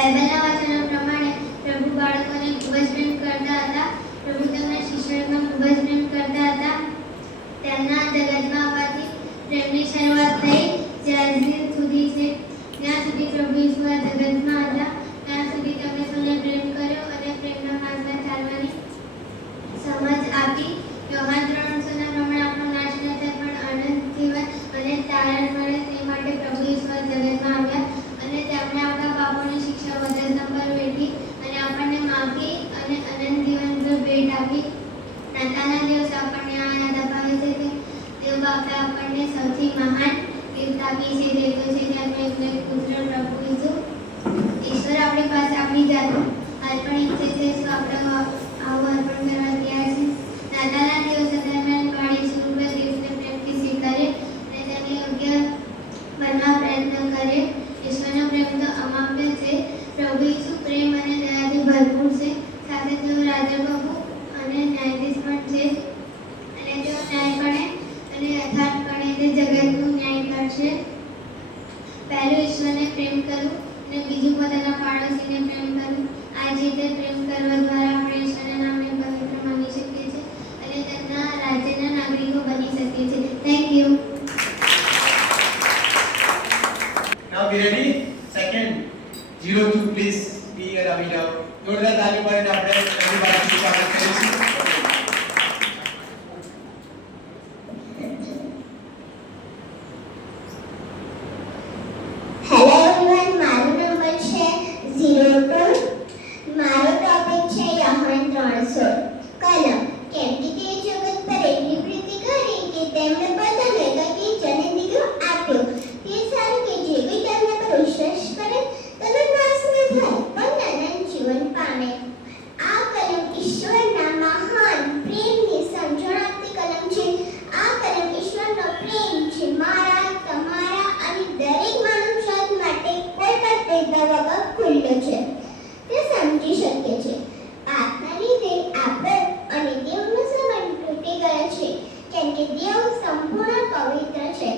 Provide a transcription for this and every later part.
બાઇબલના વચનો પ્રમાણે પ્રભુ બાળકોને ખૂબ જ પ્રેમ કરતા હતા. પ્રભુ તેમના શિષ્યોને ખૂબ જ પ્રેમ કરતા હતા. તેમના જગતમાં આવવાથી પ્રેમની શરૂઆત થઈ જ્યાં સુધી છે. જ્યાં સુધી પ્રભુ ઈસુ આ જગતમાં હતા ત્યાં સુધી તેમણે સૌને પ્રેમ કર્યો અને પ્રેમના માર્ગમાં ચાલવાની સમજ આપી. યોહાન 3:9 પ્રમાણે આપણો નાશ ન થાય પણ અનંત જીવન અને તારણ મળે તે માટે પ્રભુ ઈસુ આ જગતમાં આવ્યા અને તેમણે આપણા પાપોની શિક્ષા વધરતા પર વેઠી અને આપણને માફી અને અનંત જીવન ભેટ આપી. નાતાલના દિવસે આપણને આ યાદ અપાવે છે કે દેવ બાપે આપણને સૌથી મહાન ગિફ્ટ આપી છે તે તો છે તેમનો એકનો એક પુત્ર પ્રભુ ઈસુ. ઈશ્વર આપણી પાસે આપણી જાતનું અર્પણ ઈચ્છે છે. શું આપણે આવું અર્પણ કરવા તૈયાર છે? નાતાલના દિવસે દરમિયાન બાળ ઈસુ રૂપે ગિફ્ટને પ્રેમથી સ્વીકારે અને તેને યોગ્ય બનવા પ્રયત્ન કરે. ઈશ્વરનો પ્રેમ તો અમાપ્ય છે. પ્રભુ ઈસુ પ્રેમ અને દયાથી ભરપૂર છે. સાથે તેઓ રાજા પ્રભુ અને ન્યાયાધીશ પણ છે અને તેઓ ન્યાયપણે અને યથાર્થપણે તે જગતનું ન્યાય કરશે. પહેલું ઈશ્વરને પ્રેમ કરવું અને બીજું પોતાના પાડોશીને પ્રેમ કરવું. આ જ રીતે પ્રેમ કરવા દ્વારા આપણે ઈશ્વરના નામને પવિત્ર માની શકીએ છીએ અને તેમના રાજ્યના નાગરિકો બની શકીએ છીએ. Thank you. Now be ready. Second 02 please be a rabbit out. જોરદાર તાળી પાડીને આપણે આપણી બાળકનું સ્વાગત કરીશું. હેલો એવરીવન, મારો નંબર છે 02. મારો ટોપિક છે યોહાન 3:16. કલમ. કેમ કે તે જગત પર એટલી પ્રીતિ કરી કે તેમણે પોતાનો એકીજને દીકરો આપ્યો. તે સારું કે જે કોઈ તેમના પર વિશ્વાસ કરે તેનો નાશ ન થાય પણ અનંત જીવન પામે. આ કલમ ઈશ્વરના મહાન પ્રેમની સમજણ આપતી કલમ છે. આ કલમ ઈશ્વરનો પ્રેમ છે. મારા, તમારા અને દરેક માનવજાત માટે કોઈ પણ ભેદભાવ વગર ખુલ્લો છે. તે સમજી શકે છે. પાપના લીધે આપણે અને દેવનો સંબંધ તૂટી ગયો છે કેમ કે દેવ સંપૂર્ણ પવિત્ર છે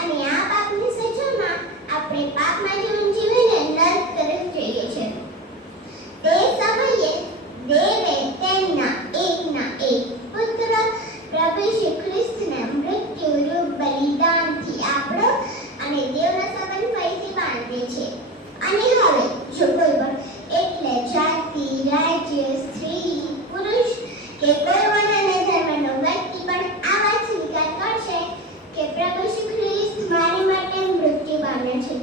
અને આ પાપની સજામાં આપણે પાપમાં જીવન જીવીને નર્ક તરફ જઈએ છીએ. તે સમયે દેવે તેમના એકના એક પુત્ર પ્રભુ ઈસુ ખ્રિસ્તને મૃત્યુરૂપ બલિદાનથી આપણો અને દેવનો સંબંધ ફરીથી બાંધે છે. અને હવે જો કોઈ પણ એટલે જાતિ, રાજ્ય, સ્ત્રી, પુરુષ કે કોઈ વર્ણ અને ધર્મનો વ્યક્તિ પણ આ વાત સ્વીકાર કરશે કે પ્રભુ ઈસુ ખ્રિસ્ત મારી માટે મૃત્યુ પામ્યા છે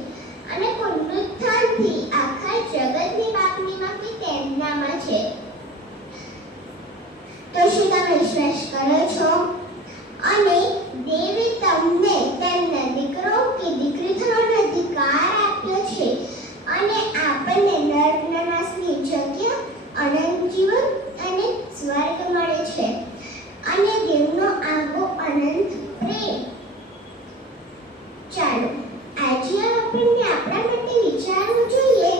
અને પુનરુત્થાનથી આખા જગતની પાપની માફી તેમનામાં છે, તો શું તમે વિશ્વાસ કરો છો? અને દેવે તમને તેમના દીકરો કે દીકરી થવાનો અધિકાર આપ્યો છે અને આપણને નર્કના નાશની જગ્યા, અનંત જીવન અને સ્વર્ગ મળે છે અને દેવનો આગો અનંત પ્રેમ. ચાલો આજે આપણને આપણા માટે વિચારવું જોઈએ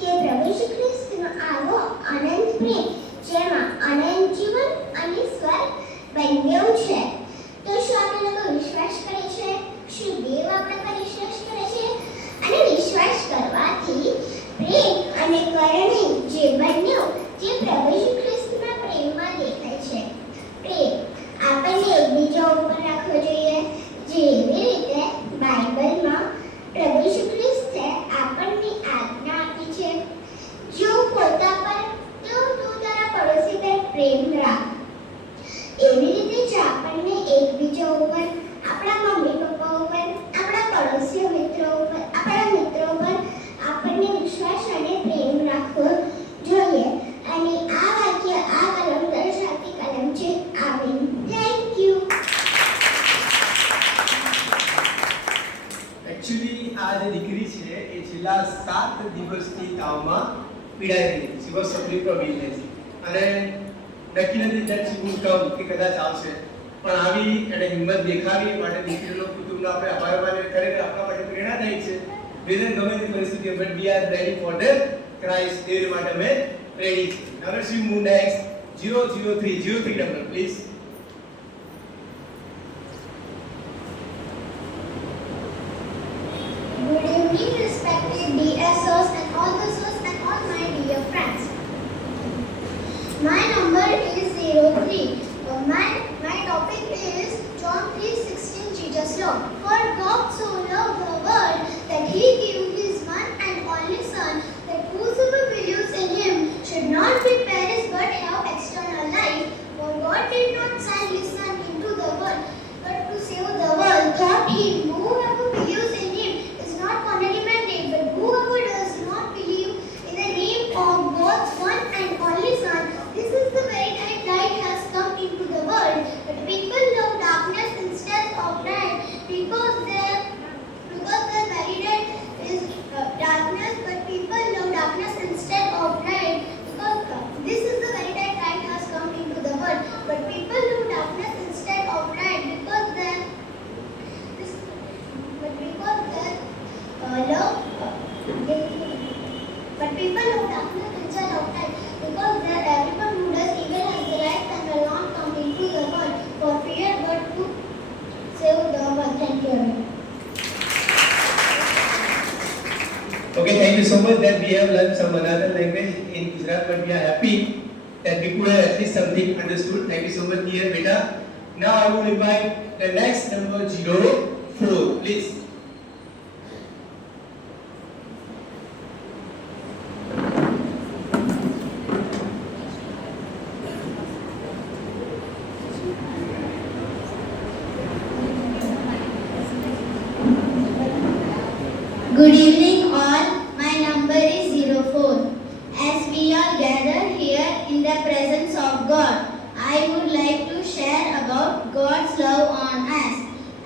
કે પ્રભુ ઈસુ ખ્રિસ્તનો આગો અનંત પ્રેમ જેમાં અનંત જીવન અને સ્વર્ગ બંને છે. તો શું આપણે લોકો વિશ્વાસ કરે છે? શું દેવ આપણા પર વિશ્વાસ કરે છે? અને વિશ્વાસ કરવાથી પ્રેમ અને કરુણા જે બંને જે પ્રભુ ઈસુ ખ્રિસ્તના પ્રેમમાં દેખાય છે. પ્રેમ આપણને એકબીજા ઉપર રાખવો જોઈએ જેવી રીતે બાઇબલમાં પ્રભુ ઈસુ ખ્રિસ્તે આપણને આજ્ઞા આપી છે, જો પોતા પર તો તું તારા પડોશી પર પ્રેમ રાખ. એવી રીતે જ આપણને એકબીજા ઉપર, આપણા મમ્મી પપ્પા ઉપર, આપણા પડોશીઓ મિત્રો ઉપર, આપણા મિત્રો ઉપર આપણને વિશ્વાસ અને પ્રેમ રાખવો જોઈએ. અને આ વાક્ય આ કલમ દર્શાવતી કલમ છે. આમીન. Thank you. એકચ્યુઅલી આ જે દીકરી છે એ છેલ્લા 7 દિવસથી તાવમાં પીડાઈ રહી હતી. She was suffering from illness અને નક્કી નથી that she would come કે કદાચ આવશે, પણ આવી એને હિંમત દેખાડી માટે દીકરીનો કુટુંબનો આપણે આભાર માનીએ. ખરેખર આપણા માટે પ્રેરણાદાયક છે. વેધર ગમે તે પરિસ્થિતિ but we are ready for the Christ. એ માટે અમે રેડી છીએ. Now let's move next 003 number please. Good evening, respected DSOs and all the SOs and But people who darkness instead of light, because there everyone who does evil has the light and will not come into the world for fear but to save the world. Thank you. Okay, thank you so much that we have learned some another language in Gujarat, but we are happy that we could have at least something understood. Thank you so much, dear beta. Now I will invite the next number 04, please. Good evening all, my number is 04. As we all gather here in the presence of God, I would like to share about God's love on us.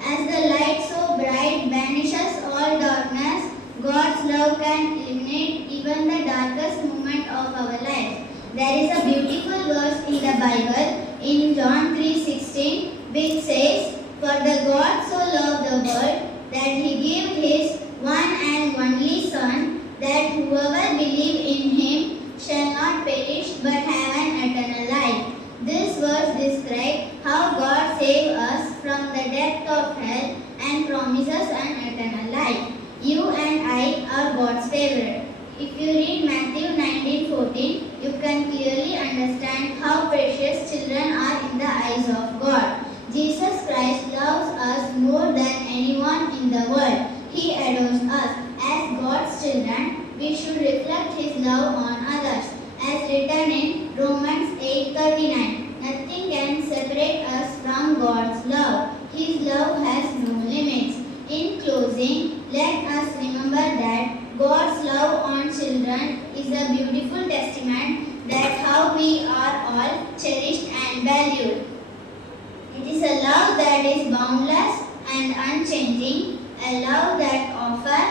As the light so bright banishes all darkness, God's love can illuminate even the darkest moment of our lives. There is a beautiful verse in the Bible in John 3:16 which says, "For the God so loved the world that he gave his one and only Son, that whoever believes in him shall not perish but have an eternal life." This verse describes how God saved us from the depth of hell and promises an eternal life. You and I are God's favorite. If you read Matthew 19:14, you can clearly understand how precious children are in the eyes of God. Jesus Christ loves us more than anyone in the world. He adores us. As God's children, we should reflect His love on others. As written in Romans 8:39, nothing can separate us from God's love. His love has no limits. In closing, let us remember that God's love on children is a beautiful testament that how we are all cherished and valued. It is a love that is boundless and unchanging, a love that offers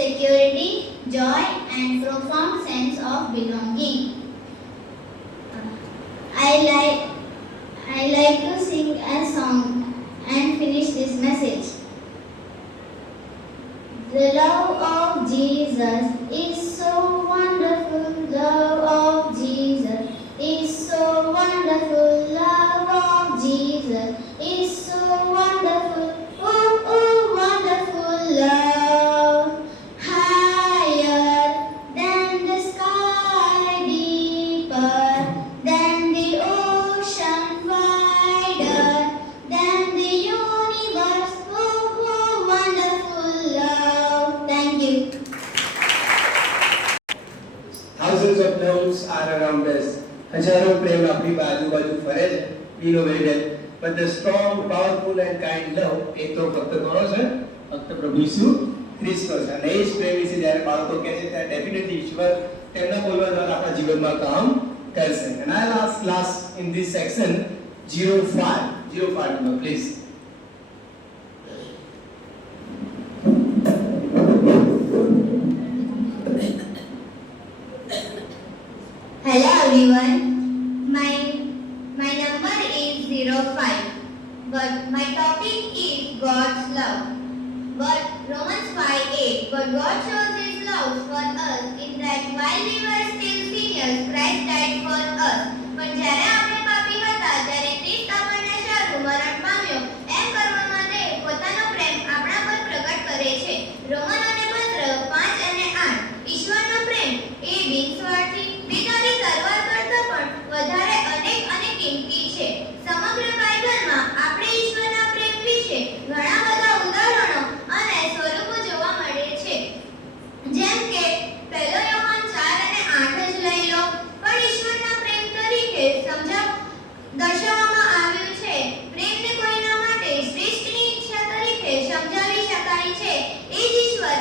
security, joy, and profound sense of belonging. I like to sing a song and finish this message. The love of Jesus is so wonderful. Love of Jesus is so wonderful. Love of Jesus is so wonderful. Oh, oh, wonderful love. Higher than the sky, deeper than the ocean, wider than the universe. Oh, oh, wonderful love. Thank you. Thousands of loves are around us. હજારો પ્રેમ આપણી આજુબાજુ ફરે છે. We know very well. But the strong, powerful and kind love એ તો ફક્ત કોનો છે? ફક્ત પ્રભુ ઈસુ ખ્રિસ્તનો છે. અને એ જ પ્રેમ વિશે જ્યારે બાળકો કહે છે ત્યારે ડેફિનેટલી ઈશ્વર તેમના બોલવા દ્વારા આપણા જીવનમાં કામ કરશે. And I'll ask last in this section 05 number please. Hello everyone. My number is 05. But my topic is God's love. But Romans 5:8. But God shows His love for us in that while we were still sinners, Christ died for us. પણ જ્યારે આપણે પાપી હતા ત્યારે ખ્રિસ્ત આપણને સારું મરણ પામ્યો. એમ કરવામાં તે પોતાનો પ્રેમ આપણા પર પ્રગટ કરે છે. રોમનોને પત્ર 5 અને 8. ઈશ્વરનો પ્રેમ એ બિનસ્વાર્થી પિતાની તલવાર કરતાં પણ વધારે અનેક અને કિંમતી છે. સમગ્ર બાઇબલમાં આપણે ઈશ્વરના પ્રેમ વિશે ઘણા બધા ઉદાહરણો અને સ્વરૂપો જોવા મળે છે. જેમ કે 1 યોહાન 4 અને 8 જ લઈ લો. પણ ઈશ્વરના પ્રેમ તરીકે દર્શાવવામાં આવ્યું છે. પ્રેમને કોઈના માટે શ્રેષ્ઠની ઈચ્છા તરીકે સમજાવી શકાય છે. એ જ ઈશ્વર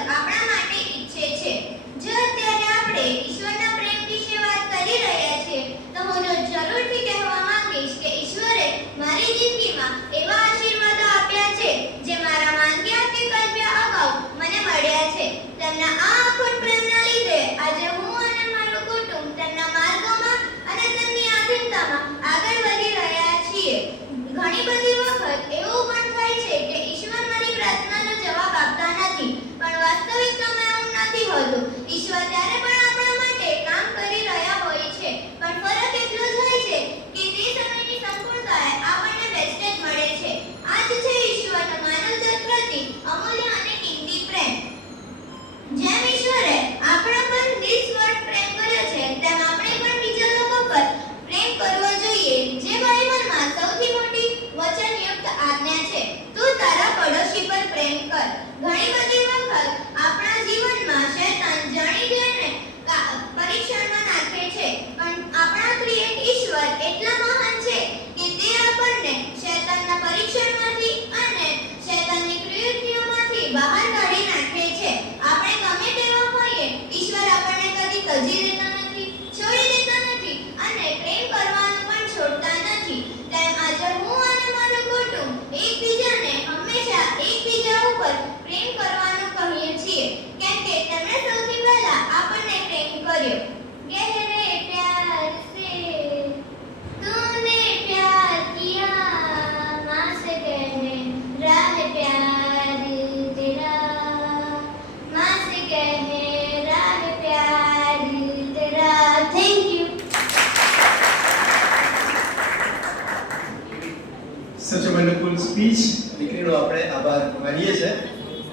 સ્પીચ દીકરીનો આપણે આભાર માનીએ છીએ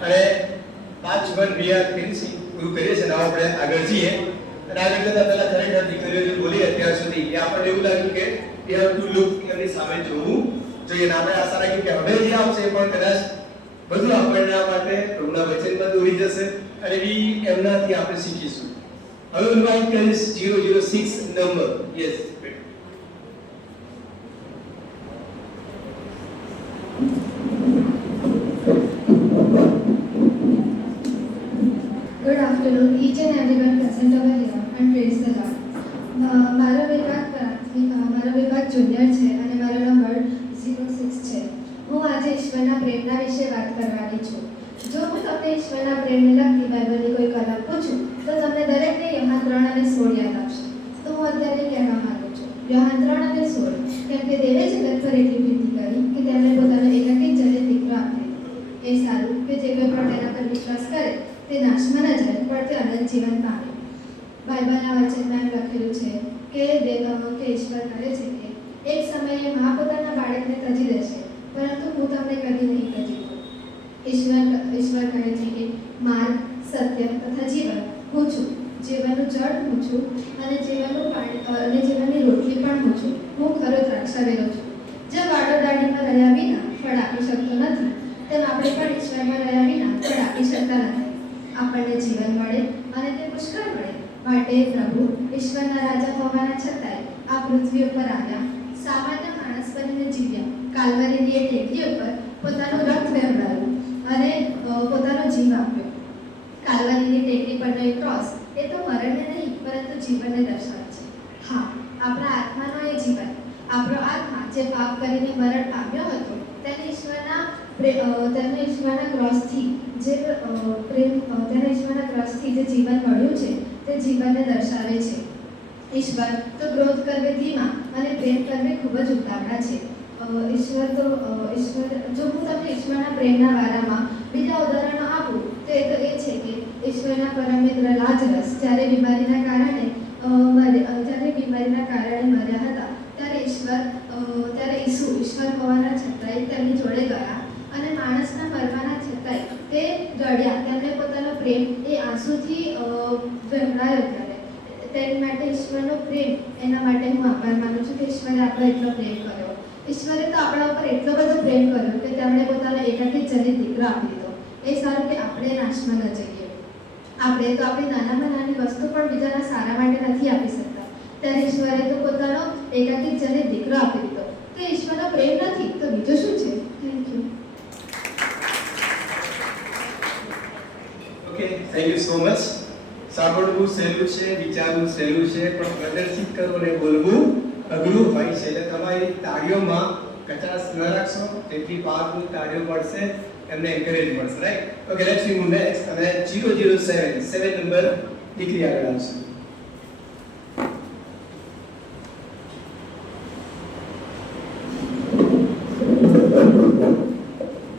અને 5 1 we are finishing પૂરું કરીએ છીએ. now આપણે આગળ જઈએ અને આગળ જતા પહેલા ખરેખર દીકરીઓ જે બોલી અત્યાર સુધી એ આપણને એવું લાગ્યું કે we have to look એમની સામે જોવું જોઈએ. આપણે આશા રાખી કે હવે જે આવશે એ પણ કદાચ બધું આપણના માટે પ્રભુના વચનમાં દોરી જશે અને એમનાથી આપણે શીખીશું. હવે ઇન્વાઇટ કરીશ 006 number. Yes Good afternoon, each and everyone present over here, and praise the Lord. મારો વિભાગ જુનિયર છે અને મારો નંબર 06 છે. હું આજે ઈશ્વરના પ્રેમના વિશે વાત કરવાની છું. જો હું તમને ઈશ્વરના પ્રેમને લગતી બાઇબલની કોઈ કલમ પૂછું તો તમને દરેકને યોહાન 3 અને 16 યાદ આવશે. તો હું અત્યારે કહેવા માંગુ છું યોહાન 3 અને 16, કેમ કે દેવે જગત પર એટલી પ્રીતિ કરી કે તેમણે પોતાનો એકાકી જનિત દીકરો આપ્યો. એ સારું કે જે કોઈ પણ તેના પર વિશ્વાસ કરે તે નાશમાં ન જાય પણ તે અનંત જીવન પામે. બાઇબલના વચનમાં એમ લખેલું છે કે ઈશ્વર કહે છે કે એક સમયે મા પોતાના બાળકને તજી દેશે, પરંતુ હું તમને કદી નહીં તજી દઉં. ઈશ્વર કહે છે કે માર્ગ, સત્ય તથા જીવન હું છું. જીવનનું જળ હું છું અને જીવનની રોટલી પણ હું છું. હું ખરો દ્રાક્ષાવેલો છું. જે વાડો દાઢીમાં રહ્યા વિના ફળ આપી શકતો નથી, તેમ આપણે પણ ઈશ્વરમાં રહ્યા વિના ફળ આપી શકતા નથી. આપણને જીવન મળે અને તે પુષ્કળ મળે માટે પ્રભુ ઈશ્વરના રાજા હોવાના છતાંય આ પૃથ્વી ઉપર આવ્યા, સામાન્ય માણસ બનીને જીવ્યા, કાલ્વરીની એ ટેકરી ઉપર પોતાનું રક્ત વહેવડાવ્યું અને પોતાનો જીવ આપ્યો. કાલ્વરીની ટેકરી પરનો એ ક્રોસ એ તો મરણને નહીં પરંતુ જીવનને દર્શાવે છે. હા, આપણા આત્માનો એ જીવન, આપણો આત્મા જે પાપ કરીને મરણ પામ્યો હતો તેને ઈશ્વરના ક્રોસથી જે જીવન મળ્યું છે તે જીવનને દર્શાવે છે. ઈશ્વર તો ક્રોધ કરવે ધીમા અને પ્રેમ કરવે ખૂબ જ ઉતાવળા છે. જો હું તમને ઈશ્વરના પ્રેમના વારામાં બીજા ઉદાહરણો આપું તો એ છે કે ઈશ્વરના પરમ મિત્ર લાજરસ જ્યારે બીમારીના કારણે મર્યા હતા ત્યારે ઈશ્વર હોવાના છતાંય તેમની જોડે ગયા અને માણસના મરવાના છતાંય તે રડ્યા. તેમણે પોતાનો પ્રેમ એ આંસુથી વહેવડાયો ત્યારે તેની માટે ઈશ્વરનો પ્રેમ, એના માટે હું આભાર માનું છું કે ઈશ્વરે આપણો એટલો પ્રેમ કર્યો. ઈશ્વરે તો આપણા ઉપર એટલો બધો પ્રેમ કર્યો કે તેમણે પોતાનો એકાકી જનિત દીકરો આપી દીધો. એ સારું કે આપણે નાશમાં ન જઈએ. આપણે તો આપણી નાનામાં નાની વસ્તુ પણ બીજાના સારા માટે નથી આપી શકતા, ત્યારે ઈશ્વરે તો પોતાનો એકાકી જનિત દીકરો આપી દીધો. તો ઈશ્વરનો પ્રેમ નથી તો બીજું શું છે? Thank you. Okay, thank you so much. સાંભળવું સહેલું છે, વિચારવું સહેલું છે, પણ પ્રદર્શિત કરવું અને બોલવું અઘરું હોય છે. એટલે તમારી તાળીઓમાં કચાશ ન રાખશો, જેટલી પાવરફુલ તાળીઓ મળશે એમને એન્કરેજ મળશે. Right? Okay, let's move next. અને 007 નંબર દીકરી આગળ આવશે.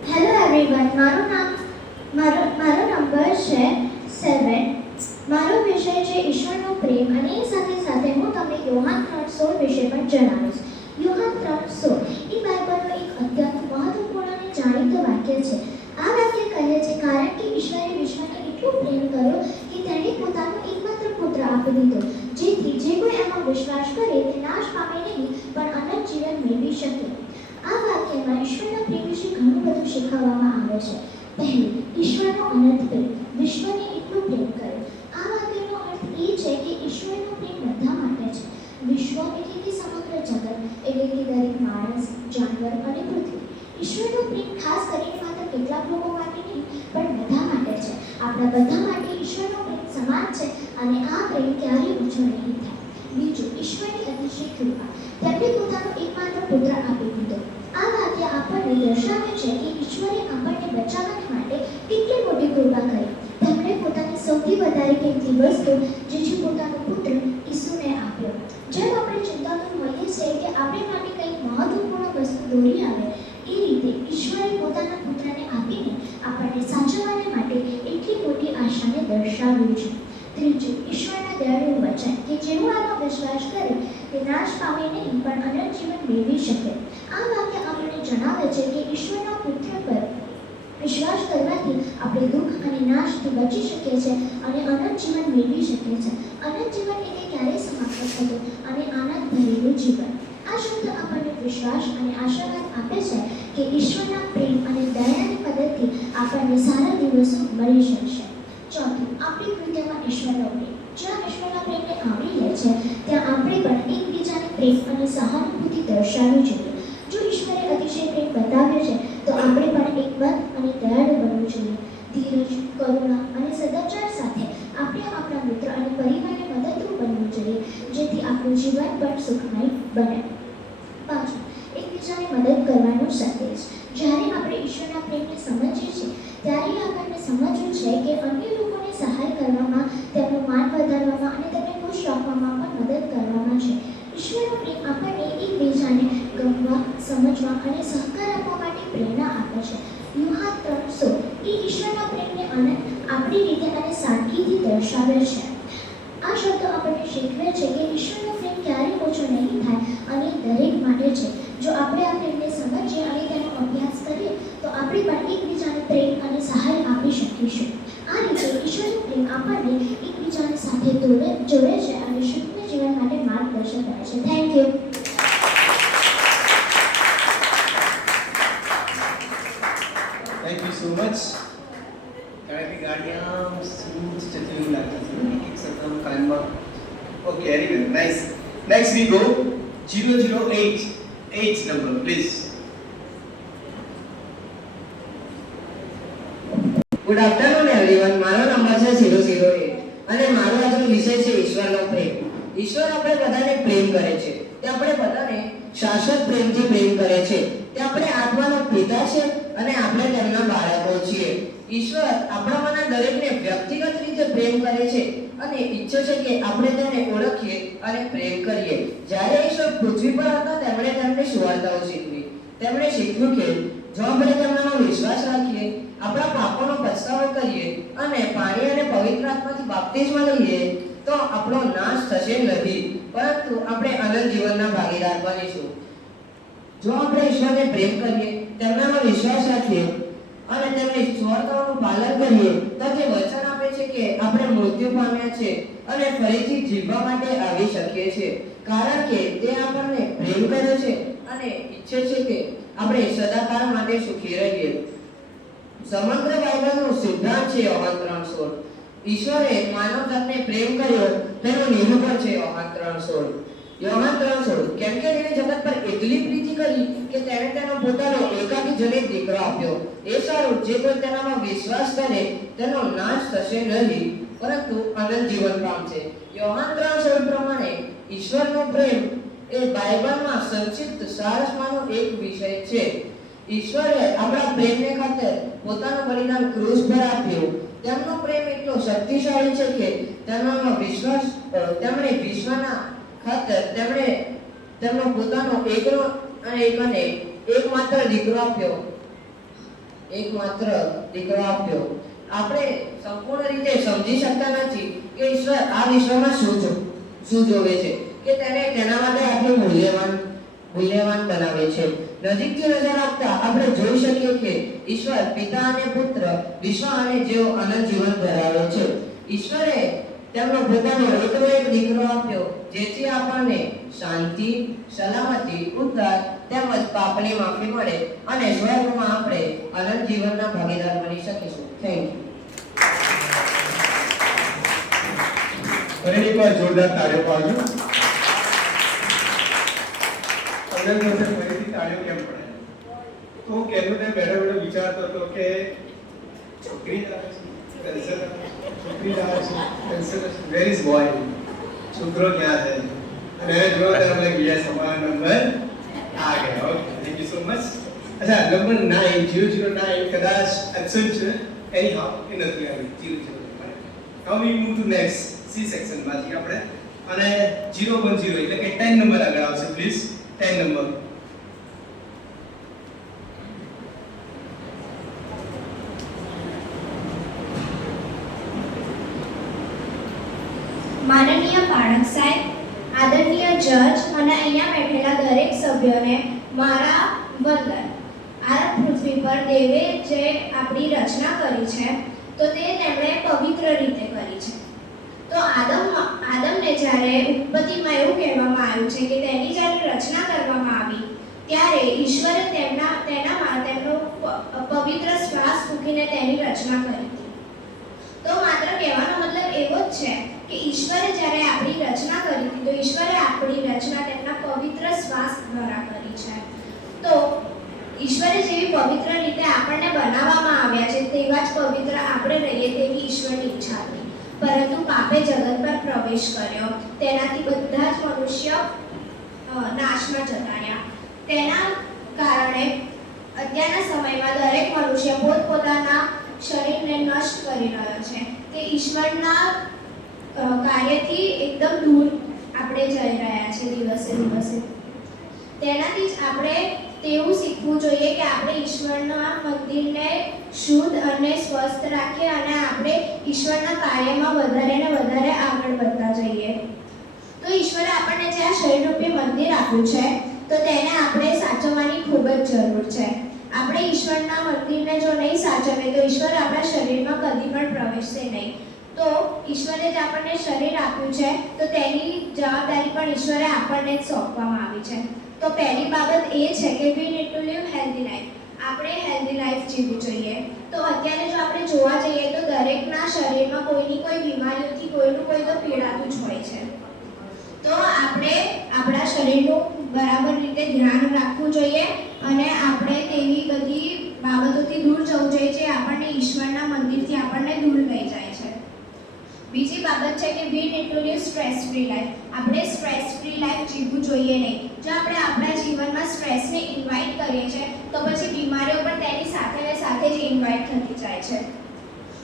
હેલો એવરીવન, મારો નંબર છે 7. મારો વિષય છે ઈશ્વરનો પ્રેમ અને એ સાથે સાથે હું તમને યોહાન 3:16 વિશે પણ જણાવીશ. યોહાન 3:16 એ બાઇબલનો એક અત્યંત મહત્વપૂર્ણ અને જાણીતું વાક્ય છે. આ વાક્ય કહે છે કારણ કે ઈશ્વરે વિશ્વને એટલો પ્રેમ કર્યો કે તેણે પોતાનો એકમાત્ર પુત્ર આપી દીધો, જેથી જે કોઈ એમાં વિશ્વાસ કરે તે નાશ પામે નહીં પણ અનંત જીવન મેળવી શકે. આ વાક્યમાં ઈશ્વરના પ્રેમ વિશે ઘણું બધું શીખવવામાં આવે છે. પહેલું, ઈશ્વરનો અનંત પ્રેમ, વિશ્વને એટલો પ્રેમ કર્યો. આ વાક્યનો અર્થ એ છે કે ઈશ્વરનો પ્રેમ બધા માટે છે. વિશ્વ એટલે કે સમગ્ર જગત, એટલે કે દરેક માણસ, જાનવર અને પૃથ્વી. ઈશ્વરનો પ્રેમ ખાસ કરીને માત્ર કેટલાક લોકો માટે નહીં પણ બધા માટે છે. આપણા બધા માટે ઈશ્વરનો પ્રેમ સમાન છે અને આ પ્રેમ ક્યારેય ઓછો નહીં થાય. બીજું, ઈશ્વરની અતિશય કૃપા, તેમણે પોતાનો એકમાત્ર પુત્ર આપી દીધો. આ વાક્ય આપણને દર્શાવે છે કે ઈશ્વરે આપણને બચાવવા માટે કેટલી મોટી કૃપા કરી. તેમણે પોતાની સૌથી વધારે કિંમતી વસ્તુ, જે છે પોતાનો પુત્ર ઈસુને આપ્યો. જેમ આપણે ચિંતાતુર હોઈએ છીએ કે આપણે માટે કંઈક મહત્વપૂર્ણ વસ્તુ દોરી આવે, એ રીતે ઈશ્વરે પોતાના પુત્રને આપીને આપણને સાચવવાને માટે એટલી મોટી આશાને દર્શાવ્યું છે. ત્રીજું, ઈશ્વરના દયાળુ વચન કે જેઓ આમાં વિશ્વાસ કરે તે નાશ પામે નહીં પણ અનંત જીવન મેળવી શકે. આ વાક્ય આપણને જણાવે છે કે ઈશ્વરના પુત્ર પર વિશ્વાસ કરવાથી આપણે દુઃખ અને નાશથી બચી શકીએ છીએ અને અનંત જીવન મેળવી શકીએ છીએ. અનંત જીવન એટલે ક્યારેય સમાપ્ત થતું અને આનંદ ભરેલું જીવન. આ શબ્દ આપણને વિશ્વાસ અને આશાવાદ આપે છે કે ઈશ્વરના પ્રેમ અને દયાની મદદથી આપણને સારા દિવસો મળી શકશે. ચોથું, આપણી કૃત્યમાં ઈશ્વરનો પ્રેમ. જ્યાં ઈશ્વરના પ્રેમને આવરી લે છે ત્યાં આપણે પણ એકબીજાને પ્રેમ અને સહાનુભૂતિ દર્શાવવી જોઈએ. જો ઈશ્વરે અતિશય પ્રેમ બતાવ્યો છે તો આપણે પણ એકબંધ અને દયાળુ બનવું જોઈએ. ધીરજ, કરુણા અને સદાચાર સાથે આપણે આપણા મિત્ર અને પરિવારને મદદરૂપ બનવું જોઈએ, જેથી આપણું જીવન પણ સુખમય બને. પાંચમું, એકબીજાને મદદ કરવાનો સંદેશ. જ્યારે આપણે ઈશ્વરના પ્રેમને સમજીએ છીએ ત્યારે આપણને સમજવું છે કે અન્ય લોકોને સહાય કરવામાં, તેમનું માન વધારવામાં અને તેમને ખુશ રાખવામાં પણ મદદ કરવામાં છે. ઈશ્વરનો પ્રેમ આપણને એકબીજાને ગમવા, સમજવા અને સહકાર આપવા માટે પ્રેરણા આપે છે. યુહાન 3:16 એ ઈશ્વરના પ્રેમને આપણી રીતે અને સાદગીથી દર્શાવે છે. આ શબ્દો આપણને શીખવે છે કે ઈશ્વરનો પ્રેમ ક્યારેય ઓછો નહીં થાય અને દરેક માટે છે. જો આપણે આ પ્રેમને સમજીએ અને તેનો અભ્યાસ કરીએ તો આપણે પણ એકબીજાને પ્રેમ અને સહાય આપી શકીશું. આ રીતે ઈશ્વરનો પ્રેમ આપણને એકબીજાની સાથે જોડે છે અને સુખમય જીવન માટે માર્ગદર્શન કરે છે. Thank you. Thank you so much. કારણ કે ગાડિયા સ્મૂથ ચચેલું લાગતું હતું એક શબ્દ કાનમાં. Okay, very good, nice. Next we go 008 number please. Good afternoon everyone. મારો નંબર છે 008 અને મારો આજનો વિષય છે ઈશ્વરનો પ્રેમ. ઈશ્વર આપણે બધાને પ્રેમ કરે છે. તે આપણે બધાને શાશ્વત પ્રેમથી પ્રેમ કરે છે. તે આપણે આત્માનો પિતા છે અને આપણે તેમના બાળકો છીએ. ઈશ્વર આપણામાંના દરેકને વ્યક્તિગત રીતે પ્રેમ કરે છે અને ઈચ્છે છે કે આપણે તેને ઓળખીએ અને પ્રેમ કરીએ. જ્યારે ઈશ્વર પૃથ્વી પર હતા તેમણે તેમને સુવાર્તાઓ શીખવી. તેમણે શીખવ્યું કે જો આપણે તેમનામાં વિશ્વાસ રાખીએ, આપણા પાપોનો પછતાવો કરીએ અને પાણી અને પવિત્ર આત્માથી બાપ્તિસ્મા લઈએ તો આપણો નાશ થશે નહીં, પરંતુ આપણે અનંત જીવનના ભાગીદાર બનીશું. જો આપણે ઈશ્વરને પ્રેમ કરીએ, તેમનામાં વિશ્વાસ રાખીએ અને તેમની સુવાર્તાઓનું પાલન કરીએ તો તે વચન આપે છે કે આપણે મૃત્યુ પામ્યા છે અને ફરીથી જીવવા માટે આવી શકીએ છીએ, કારણ કે તે આપણને પ્રેમ કરે છે અને ઈચ્છે છે કે આપણે સદાકાળ માટે સુખી રહીએ. સમગ્ર બાઇબલનો સિદ્ધાંત છે યોહાન 3:16. ઈશ્વરે માનવજાતને પ્રેમ કર્યો તેનું નિરૂપણ છે યોહાન 3:16. યોહાન 3:16 કેમ કે તેણે જગત પર એટલી પ્રીતિ કરી કે તેણે તેનો પોતાનો એકાકી જનિત દીકરો આપ્યો. એ સારું, જે કોઈ તેનામાં વિશ્વાસ કરે તેનો નાશ થશે નહીં, પરંતુ અનંત જીવન પામશે. યોહાન 3:16 પ્રમાણે ઈશ્વરનો પ્રેમ એ બાઇબલમાં સંક્ષિપ્ત સારસમાંનો એક વિષય છે. ઈશ્વરે આપણા પ્રેમને ખાતર પોતાનું બલિદાન ક્રૂસ પર આપ્યું. તેમનો પ્રેમ એટલો શક્તિશાળી છે કે તેમણે વિશ્વના ખાતર તેમણે તેમનો પોતાનો એકમાત્ર દીકરો આપ્યો. આપણે સંપૂર્ણ રીતે સમજી શકતા નથી કે ઈશ્વર આ વિશ્વમાં શું જોવે છે કે તેને તેના માટે આટલું મૂલ્યવાન બનાવે છે. નજીકથી નજર આપતા આપણે જોઈ શકીએ કે ઈશ્વર પિતા અને પુત્ર વિશ્વ અને જેઓ અનંત જીવન ધરાવે છે. ઈશ્વરે તેમનો પોતાનો એક દીકરો આપ્યો જેથી આપણને શાંતિ, સલામતી, ઉદ્ધાર તેમજ પાપની માફી મળે અને સ્વર્ગમાં આપણે અનંત જીવનના ભાગીદાર બની શકીશું. Thank you. ફરી એકવાર જોરદાર તાળીઓ પાડજો. ફરીથી તાળીઓ કેમ પડે? તો હું કહેતો ત્યાં બેઠો વિચારતો હતો કે છોકરી વેર ઇઝ બોય, છોકરો ક્યાં છે? અને જો તમે યસ અમારો નંબર આ ગયો. Okay, thank you so much. અચ્છા, નંબર 009 કદાચ એબ્સન્ટ છે. એની હા એ નથી આવી 009. હવે વી move to next C section માં જઈએ આપણે અને 010 એટલે કે 10 નંબર આગળ આવશે પ્લીઝ. 10 નંબર. માનનીય બાળક સાહેબ, આદરણીય જજ અને અહીંયા બેઠેલા દરેક સભ્યોને મારા વંદન. આ પૃથ્વી પર દેવે જે આપણી રચના કરી છે તો તે તેમણે પવિત્ર રીતે કરી છે. તો આદમને જ્યારે ઉત્પત્તિમાં એવું કહેવામાં આવ્યું છે કે તેની જ્યારે રચના કરવામાં આવી ત્યારે ઈશ્વરે તેનામાં તેમનો પવિત્ર શ્વાસ મૂકીને તેની રચના કરી હતી. તો માત્ર કહેવાનો મતલબ એવો જ છે કે ઈશ્વરે જ્યારે આપણી રચના કરી હતી તો ઈશ્વરે આપણી રચના તેમના પવિત્ર શ્વાસ દ્વારા કરી છે. તો ઈશ્વરે જેવી પવિત્ર રીતે આપણને બનાવવામાં આવ્યા છે તેવા જ પવિત્ર આપણે રહીએ તેવી ઈશ્વરની ઈચ્છા હતી. પરંતુ પાપે જગત પર પ્રવેશ કર્યો, તેનાથી બધા જ મનુષ્ય નાશમાં જતા રહ્યા. તેના કારણે અત્યારના સમયમાં દરેક મનુષ્ય પોતપોતાના શરીરને નષ્ટ કરી રહ્યો છે. તે ઈશ્વરના કાર્યથી એકદમ દૂર આપણે જઈ રહ્યા છે દિવસે દિવસે. તેનાથી જ આપણે તેવું શીખવું જોઈએ કે આપણે ઈશ્વરના મંદિરને શુદ્ધ અને સ્વસ્થ રાખીએ અને આપણે ઈશ્વરના કાર્યમાં વધારે ને વધારે આગળ વધતા જઈએ. તો ઈશ્વરે આપણને જે આ શરીરરૂપી મંદિર આપ્યું છે તો તેને આપણે સાચવવાની ખૂબ જ જરૂર છે. આપણે ઈશ્વરના મંદિરને જો નહીં સાચવીએ તો ઈશ્વર આપણા શરીરમાં કદી પણ પ્રવેશશે નહીં. તો ઈશ્વરે જે આપણને શરીર આપ્યું છે તો તેની જવાબદારી પણ ઈશ્વરે આપણને જ સોંપવામાં આવી છે. તો પહેલી બાબત એ છે કે we need to leave healthy life. આપણે હેલ્ધી લાઈફ જીવવી જોઈએ. તો અત્યારે જો આપણે જોવા જઈએ તો દરેકના શરીરમાં કોઈની કોઈ બીમારીઓથી કોઈનું કોઈ તો પીડાતું જ હોય છે. તો આપણે આપણા શરીરનું બરાબર રીતે ધ્યાન રાખવું જોઈએ અને આપણે તેવી બધી બાબતોથી દૂર જવું જોઈએ જે આપણને ઈશ્વરના મંદિરથી આપણને દૂર લઈ જાય છે. બીજી બાબત છે કે we need to live stress free life. આપણે સ્ટ્રેસ ફ્રી લાઈફ જીવવું જોઈએ નહીં. જો આપણે આપણા જીવનમાં સ્ટ્રેસને ઇન્વાઇટ કરીએ છીએ તો પછી બીમારીઓ પણ તેની સાથે જ ઇન્વાઇટ થતી જાય છે.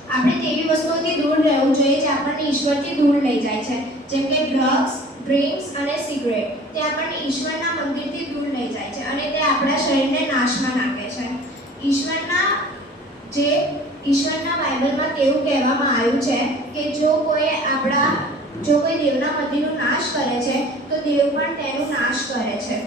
આપણે તેવી વસ્તુઓથી દૂર રહેવું જોઈએ જે આપણને ઈશ્વરથી દૂર લઈ જાય છે, જેમ કે ડ્રગ્સ, ડ્રિંક્સ અને સિગરેટ. તે આપણને ઈશ્વરના મંદિરથી દૂર લઈ જાય છે અને તે આપણા શરીરને નાશમાં નાખે છે. ઈશ્વરના બાઇબલમાં તેવું કહેવામાં આવ્યું છે કે જો કોઈ દેવના મંદિરનો નાશ કરે છે તો દેવ પણ તેનો નાશ કરે છે.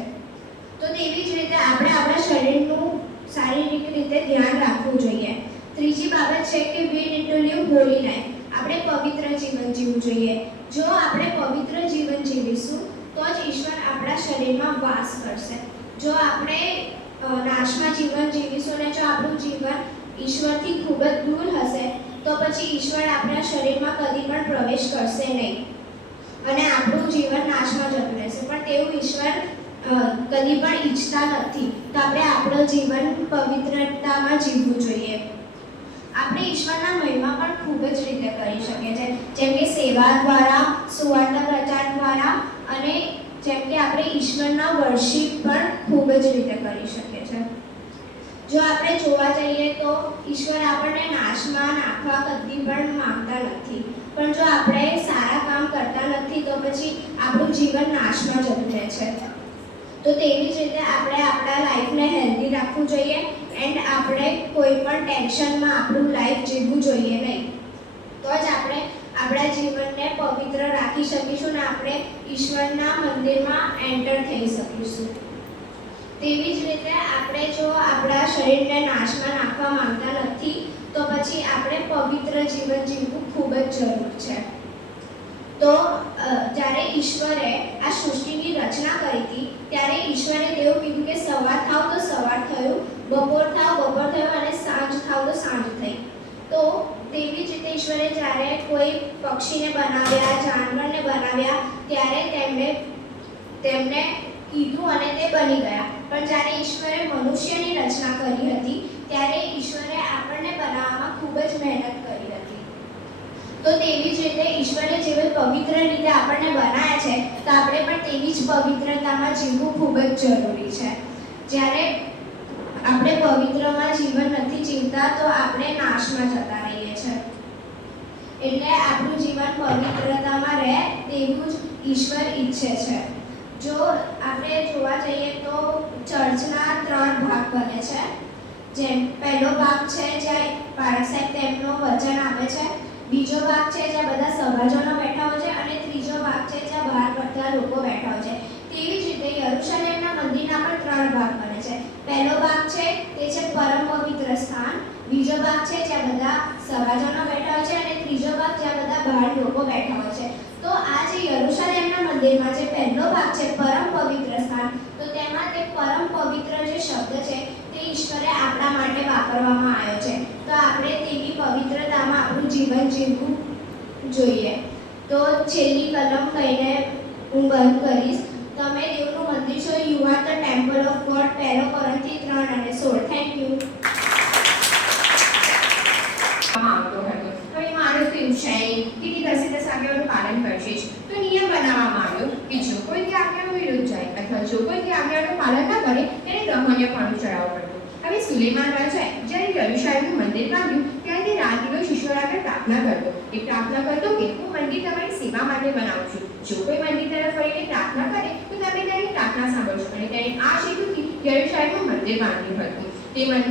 તો તેવી જ રીતે આપણે આપણા શરીરનું શારીરિક રીતે ધ્યાન રાખવું જોઈએ. ત્રીજી બાબત છે કે we need to live holy life. આપણે પવિત્ર જીવન જીવવું જોઈએ. જો આપણે પવિત્ર જીવન જીવીશું તો જ ઈશ્વર આપણા શરીરમાં વાસ કરશે. જો આપણે નાશમાં જીવન જીવીશું ને જો આપણું જીવન ઈશ્વરથી ખૂબ જ દૂર હશે તો પછી ઈશ્વર આપણા શરીરમાં કદી પણ પ્રવેશ કરશે નહીં અને આપણું જીવન નાશમાં જતું રહેશે. પણ તેવું ઈશ્વર કદી પણ ઈચ્છતા નથી. તો આપણે આપણું જીવન પવિત્રતામાં જીવવું જોઈએ. આપણે ઈશ્વરના મહિમા પણ ખૂબ જ રીતે કરી શકીએ છીએ, જેમ કે સેવા દ્વારા, સુવાર્તા પ્રચાર દ્વારા અને જેમ કે આપણે ઈશ્વરના વર્શિપ પણ ખૂબ જ રીતે કરી શકીએ છીએ. જો આપણે જોવા જઈએ તો ઈશ્વર આપણને નાશમાં નાખવા કદી પણ માંગતા નથી. પણ જો આપણે સારા કામ કરતા નથી તો પછી આપણું જીવન નાશમાં જતું રહે છે. તો તેવી જ રીતે આપણે આપણા લાઈફને હેલ્ધી રાખવું જોઈએ એન્ડ આપણે કોઈ પણ ટેન્શનમાં આપણું લાઈફ જીવવું જોઈએ નહીં. તો જ આપણે આપણા જીવનને પવિત્ર રાખી શકીશું અને આપણે ઈશ્વરના મંદિરમાં એન્ટર થઈ શકીશું. તેવી જ રીતે આપણે જો આપણા શરીરને નાશમાં નાખવા માંગતા નથી તો પછી આપણે પવિત્ર જીવન જીવવું ખૂબ જ જરૂર છે. તો જ્યારે ઈશ્વરે આ સૃષ્ટિની રચના કરી હતી ત્યારે ઈશ્વરે તેવું કીધું કે સવાર થાવ તો સવાર થયું, બપોર થાવ બપોર થયું અને સાંજ થાવ તો સાંજ થઈ. તો તેવી જ રીતે ઈશ્વરે જ્યારે કોઈ પક્ષીને બનાવ્યા, જાનવરને બનાવ્યા ત્યારે તેમને કીધું અને તે બની ગયા. પણ જ્યારે ઈશ્વરે મનુષ્યની રચના કરી હતી ત્યારે ઈશ્વરે આપણને બનાવવામાં ખૂબ જ મહેનત કરી હતી. તો તેવી જ રીતે ઈશ્વરે જેવી પવિત્ર રીતે આપણને બનાવ્યા છે તો આપણે પણ તેવી જ પવિત્રતામાં જીવવું ખૂબ જ જરૂરી છે. જ્યારે આપણે પવિત્રમાં જીવન નથી જીવતા તો આપણે નાશમાં જતા રહીએ છીએ. એટલે આપણું જીવન પવિત્રતામાં રહે તેવું જ ઈશ્વર ઈચ્છે છે. જો આપણે જોવા જઈએ તો ચર્ચના 3 ભાગ બને છે. જેમ પહેલો ભાગ છે જ્યાં પારક સાહેબ તેમનું વચન આપે છે, બીજો ભાગ છે જ્યાં બધા સભાજનો બેઠા હોય છે અને ત્રીજો ભાગ છે જ્યાં બહાર બધા બધા લોકો બેઠા હોય છે. તેવી જ રીતે યરુશલેમના મંદિરના પણ 3 ભાગ બને છે. પહેલો ભાગ છે તે છે પરમ પવિત્ર સ્થાન, બીજો ભાગ છે જ્યાં બધા સભાજનો બેઠા હોય છે અને ત્રીજો ભાગ જ્યાં બધા બહાર લોકો બેઠા હોય છે. તો આ જે યરુશલેમના મંદિરમાં જે પહેલો ભાગ છે પરમ પવિત્ર સ્થાન, તો તેમાં તે પરમ પવિત્ર જે શબ્દ છે તે ઈશ્વરે આપણા માટે વાપરવામાં આવ્યો છે. તો આપણે તેની પવિત્રતામાં આપણું જીવન જીવવું જોઈએ. તો છેલ્લી કલમ કહીને હું બંધ કરીશ. તમે દેવનું મંદિર છો. You are the temple of God. 1 કોરિન્થી 3:16. Thank you. આવતો હતો. હવે માણસ તો એવું છે કે તે 10 આજ્ઞાઓનું પાલન કરશે જ. તો નિયમ બનાવવામાં આવ્યો કે જો કોઈ તે આજ્ઞાનો વિરુદ્ધ જાય અથવા જો કોઈ તે આજ્ઞાનું પાલન ન કરે તેને દહનીયપણું ચડાવવું પડતું. હવે સુલેમાન રાજાએ જ્યારે યરુશલેમનું મંદિર બાંધ્યું ત્યારે તે રાત દિવસ ઈશ્વર આગળ પ્રાર્થના કરતો. એ પ્રાર્થના કરતો કે હું મંદિર તમારી સેવા માટે બનાવું છું. જો કોઈ મંદિર તરફ વળીને પ્રાર્થના કરે તો તમે તેની પ્રાર્થના સાંભળશો. અને તેણે આ હેતુથી યરુશલેમનું મંદિર બાંધ્યું હતું.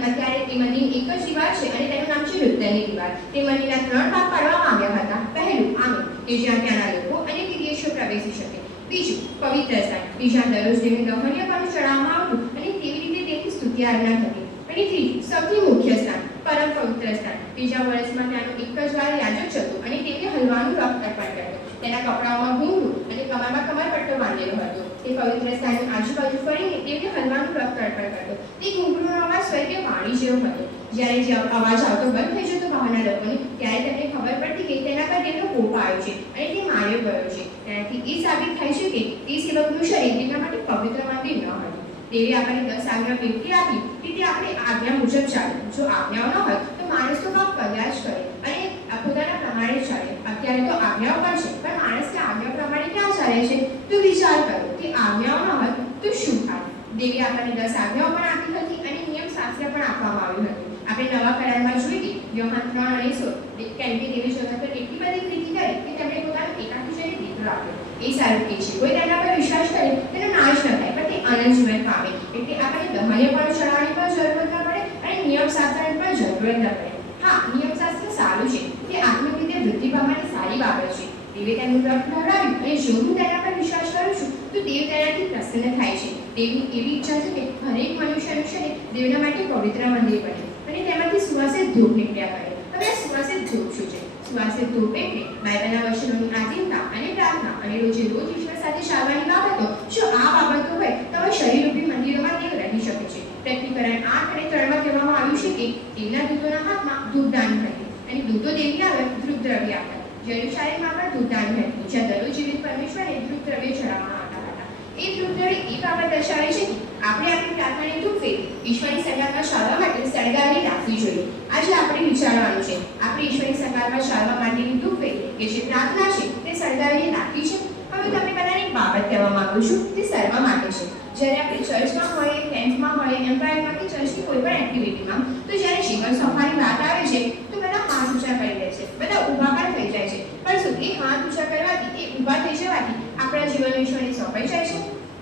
અત્યારે તે મંદિર એક જ દીવાલ છે અને તેનું નામ છે લુદ્ધરની દીવાલ. તે મંદિરના 3 ભાગ પાડવામાં આવ્યા હતા. પહેલું આંગણ કે જ્યાં ત્યાંના લોકો અને વિદેશીઓ પ્રવેશી શકે. બીજું પવિત્ર સ્થાન કે જ્યાં દરરોજ તેને દહનીયપણું ચડાવવામાં આવતું અને તેવી રીતે તેની સ્તુતિ આરાધના થતી. અને ત્રીજું સૌથી મુખ્ય સ્થાન પરમ પવિત્ર સ્થાન કે જ્યાં વર્ષમાં ત્યાંનું એક જ વાર યાજક જતો અને તેને હલવાનું રક્ત અર્પણ કરતો. તેના કપડાઓમાં ઘૂંઘરું અને કમરમાં કમરપટ્ટો બાંધેલો હતો. તે પવિત્ર સ્થાનની આજુબાજુ ફરીને તેને હલવાનું રક્ત અર્પણ કરતો. તે ઘૂંઘરૂનો અવાજ સ્વર્ગીય વાણી જેવો હતો. જ્યારે જે અવાજ આવતો બંધ થઈ જતો બહારના લોકોને, ત્યારે તેમને ખબર પડતી કે તેના પર તેનો કોપ આવ્યો છે અને તે માર્યો ગયો છે. તેનાથી એ સાબિત થાય છે કે તે સેવકનું શરીર તેના માટે પવિત્ર મંદિર ન હતું. તેવી આપણે 10 આજ્ઞા વ્યક્તિ આપી કે તે આપણે આજ્ઞા મુજબ ચાલે. જો આજ્ઞાઓ ન હોય તો માણસ તો કામ કર્યા જ કરે અને પોતાના પ્રમાણે ચાલે. અત્યારે તો આજ્ઞાઓ પણ છે, પણ માણસ તે આજ્ઞા પ્રમાણે ક્યાં ચાલે છે? તો વિચાર કરો કે આજ્ઞાઓ ન હોય તો શું થાય? દેવી આપણને 10 આજ્ઞાઓ પણ આપી હતી અને નિયમ શાસ્ત્ર પણ આપવામાં આવ્યું હતું. આપણે નવા કરારમાં જોઈએ યોહાન 3:16, કેમ કે દેવી જગત પર એટલી બધી પ્રીતિ કરી કે તેમણે પોતાનો એકાકી જઈને દીકરો આપ્યો. એ સારું કે છે કોઈ તેના પર વિશ્વાસ કરે તેનો નાશ ન થાય પણ તે અનંત જીવન પામે. એટલે આપણે દહનીયપણું ચડાવવાની પણ જરૂર ન પડે અને નિયમ શાસ્ત્રની પણ જરૂર ન પડે. હા, નિયમ શાસ્ત્ર સારું છે, તે આત્મિક રીતે વૃદ્ધિ પામવાની સારી બાબત છે. દેવે તેનું વ્રત લહરાવ્યું અને જો હું તેના પર વિશ્વાસ કરું છું તો દેવ તેનાથી પ્રસન્ન થાય છે. દેવની એવી ઈચ્છા છે કે હરેક મનુષ્યનું શરીર દેવના માટે પવિત્ર મંદિર બને અને તેમાંથી સુવાસિત ધૂપ નીકળ્યા કરે. હવે આ સુવાસિત ધૂપ શું છે? સુવાસિત ધૂપ એટલે બાઇબલના વચનોની આધીનતા અને પ્રાર્થના અને રોજ ઈશ્વર સાથે ચાલવાની બાબતો. જો આ બાબતો હોય તો શરીરરૂપી મંદિરોમાં દેવ રહી શકે છે. પ્રકટીકરણ 8 અને 3 કહેવામાં આવ્યું છે કે દેવના દૂતોના હાથમાં ધૂપદાન હતી અને દૂતો દેવી આગળ ધૂપદ્રવ્ય આપતા. યરુશલેમમાં પણ ધૂપદાન હતું જ્યાં દરરોજ જીવિત પરમેશ્વરને ધૂપદ્રવ્ય ચડાવવામાં આવતા હતા. એ ધૂપદ્રવ્ય એ બાબત દર્શાવે છે કે આપણે આપણી પ્રાર્થનાને ધૂપે ઈશ્વરની સંગાતમાં ચાલવા માટે સળગાવી રાખવી જોઈએ. આજે આપણે વિચારવાનું છે આપણે ઈશ્વરની સંગાતમાં ચાલવા માટેની ધૂપે કે જે પ્રાર્થના છે તે સળગાવીને રાખી છે. હવે તમને બધાને એક બાબત કહેવા માંગુ છું, તે સર્વ માટે છે. જ્યારે આપણે ચર્ચમાં હોય, કેમ્પમાં હોય, એમ્પાયરમાં કે ચર્ચની કોઈ પણ એક્ટિવિટીમાં, તો જ્યારે જીવન સોંપવાની વાત આવે છે તો બધા હાથ ઊંચા કરી દે છે, બધા ઊભા પણ થઈ જાય છે. પણ શું એ હાથ ઊંચા કરવાથી, એ ઊભા થઈ જવાથી આપણા જીવન ઈશ્વરની સોંપાઈ જાય છે?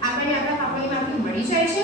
આપણને આપણા પાપોની માફી મળી જાય છે?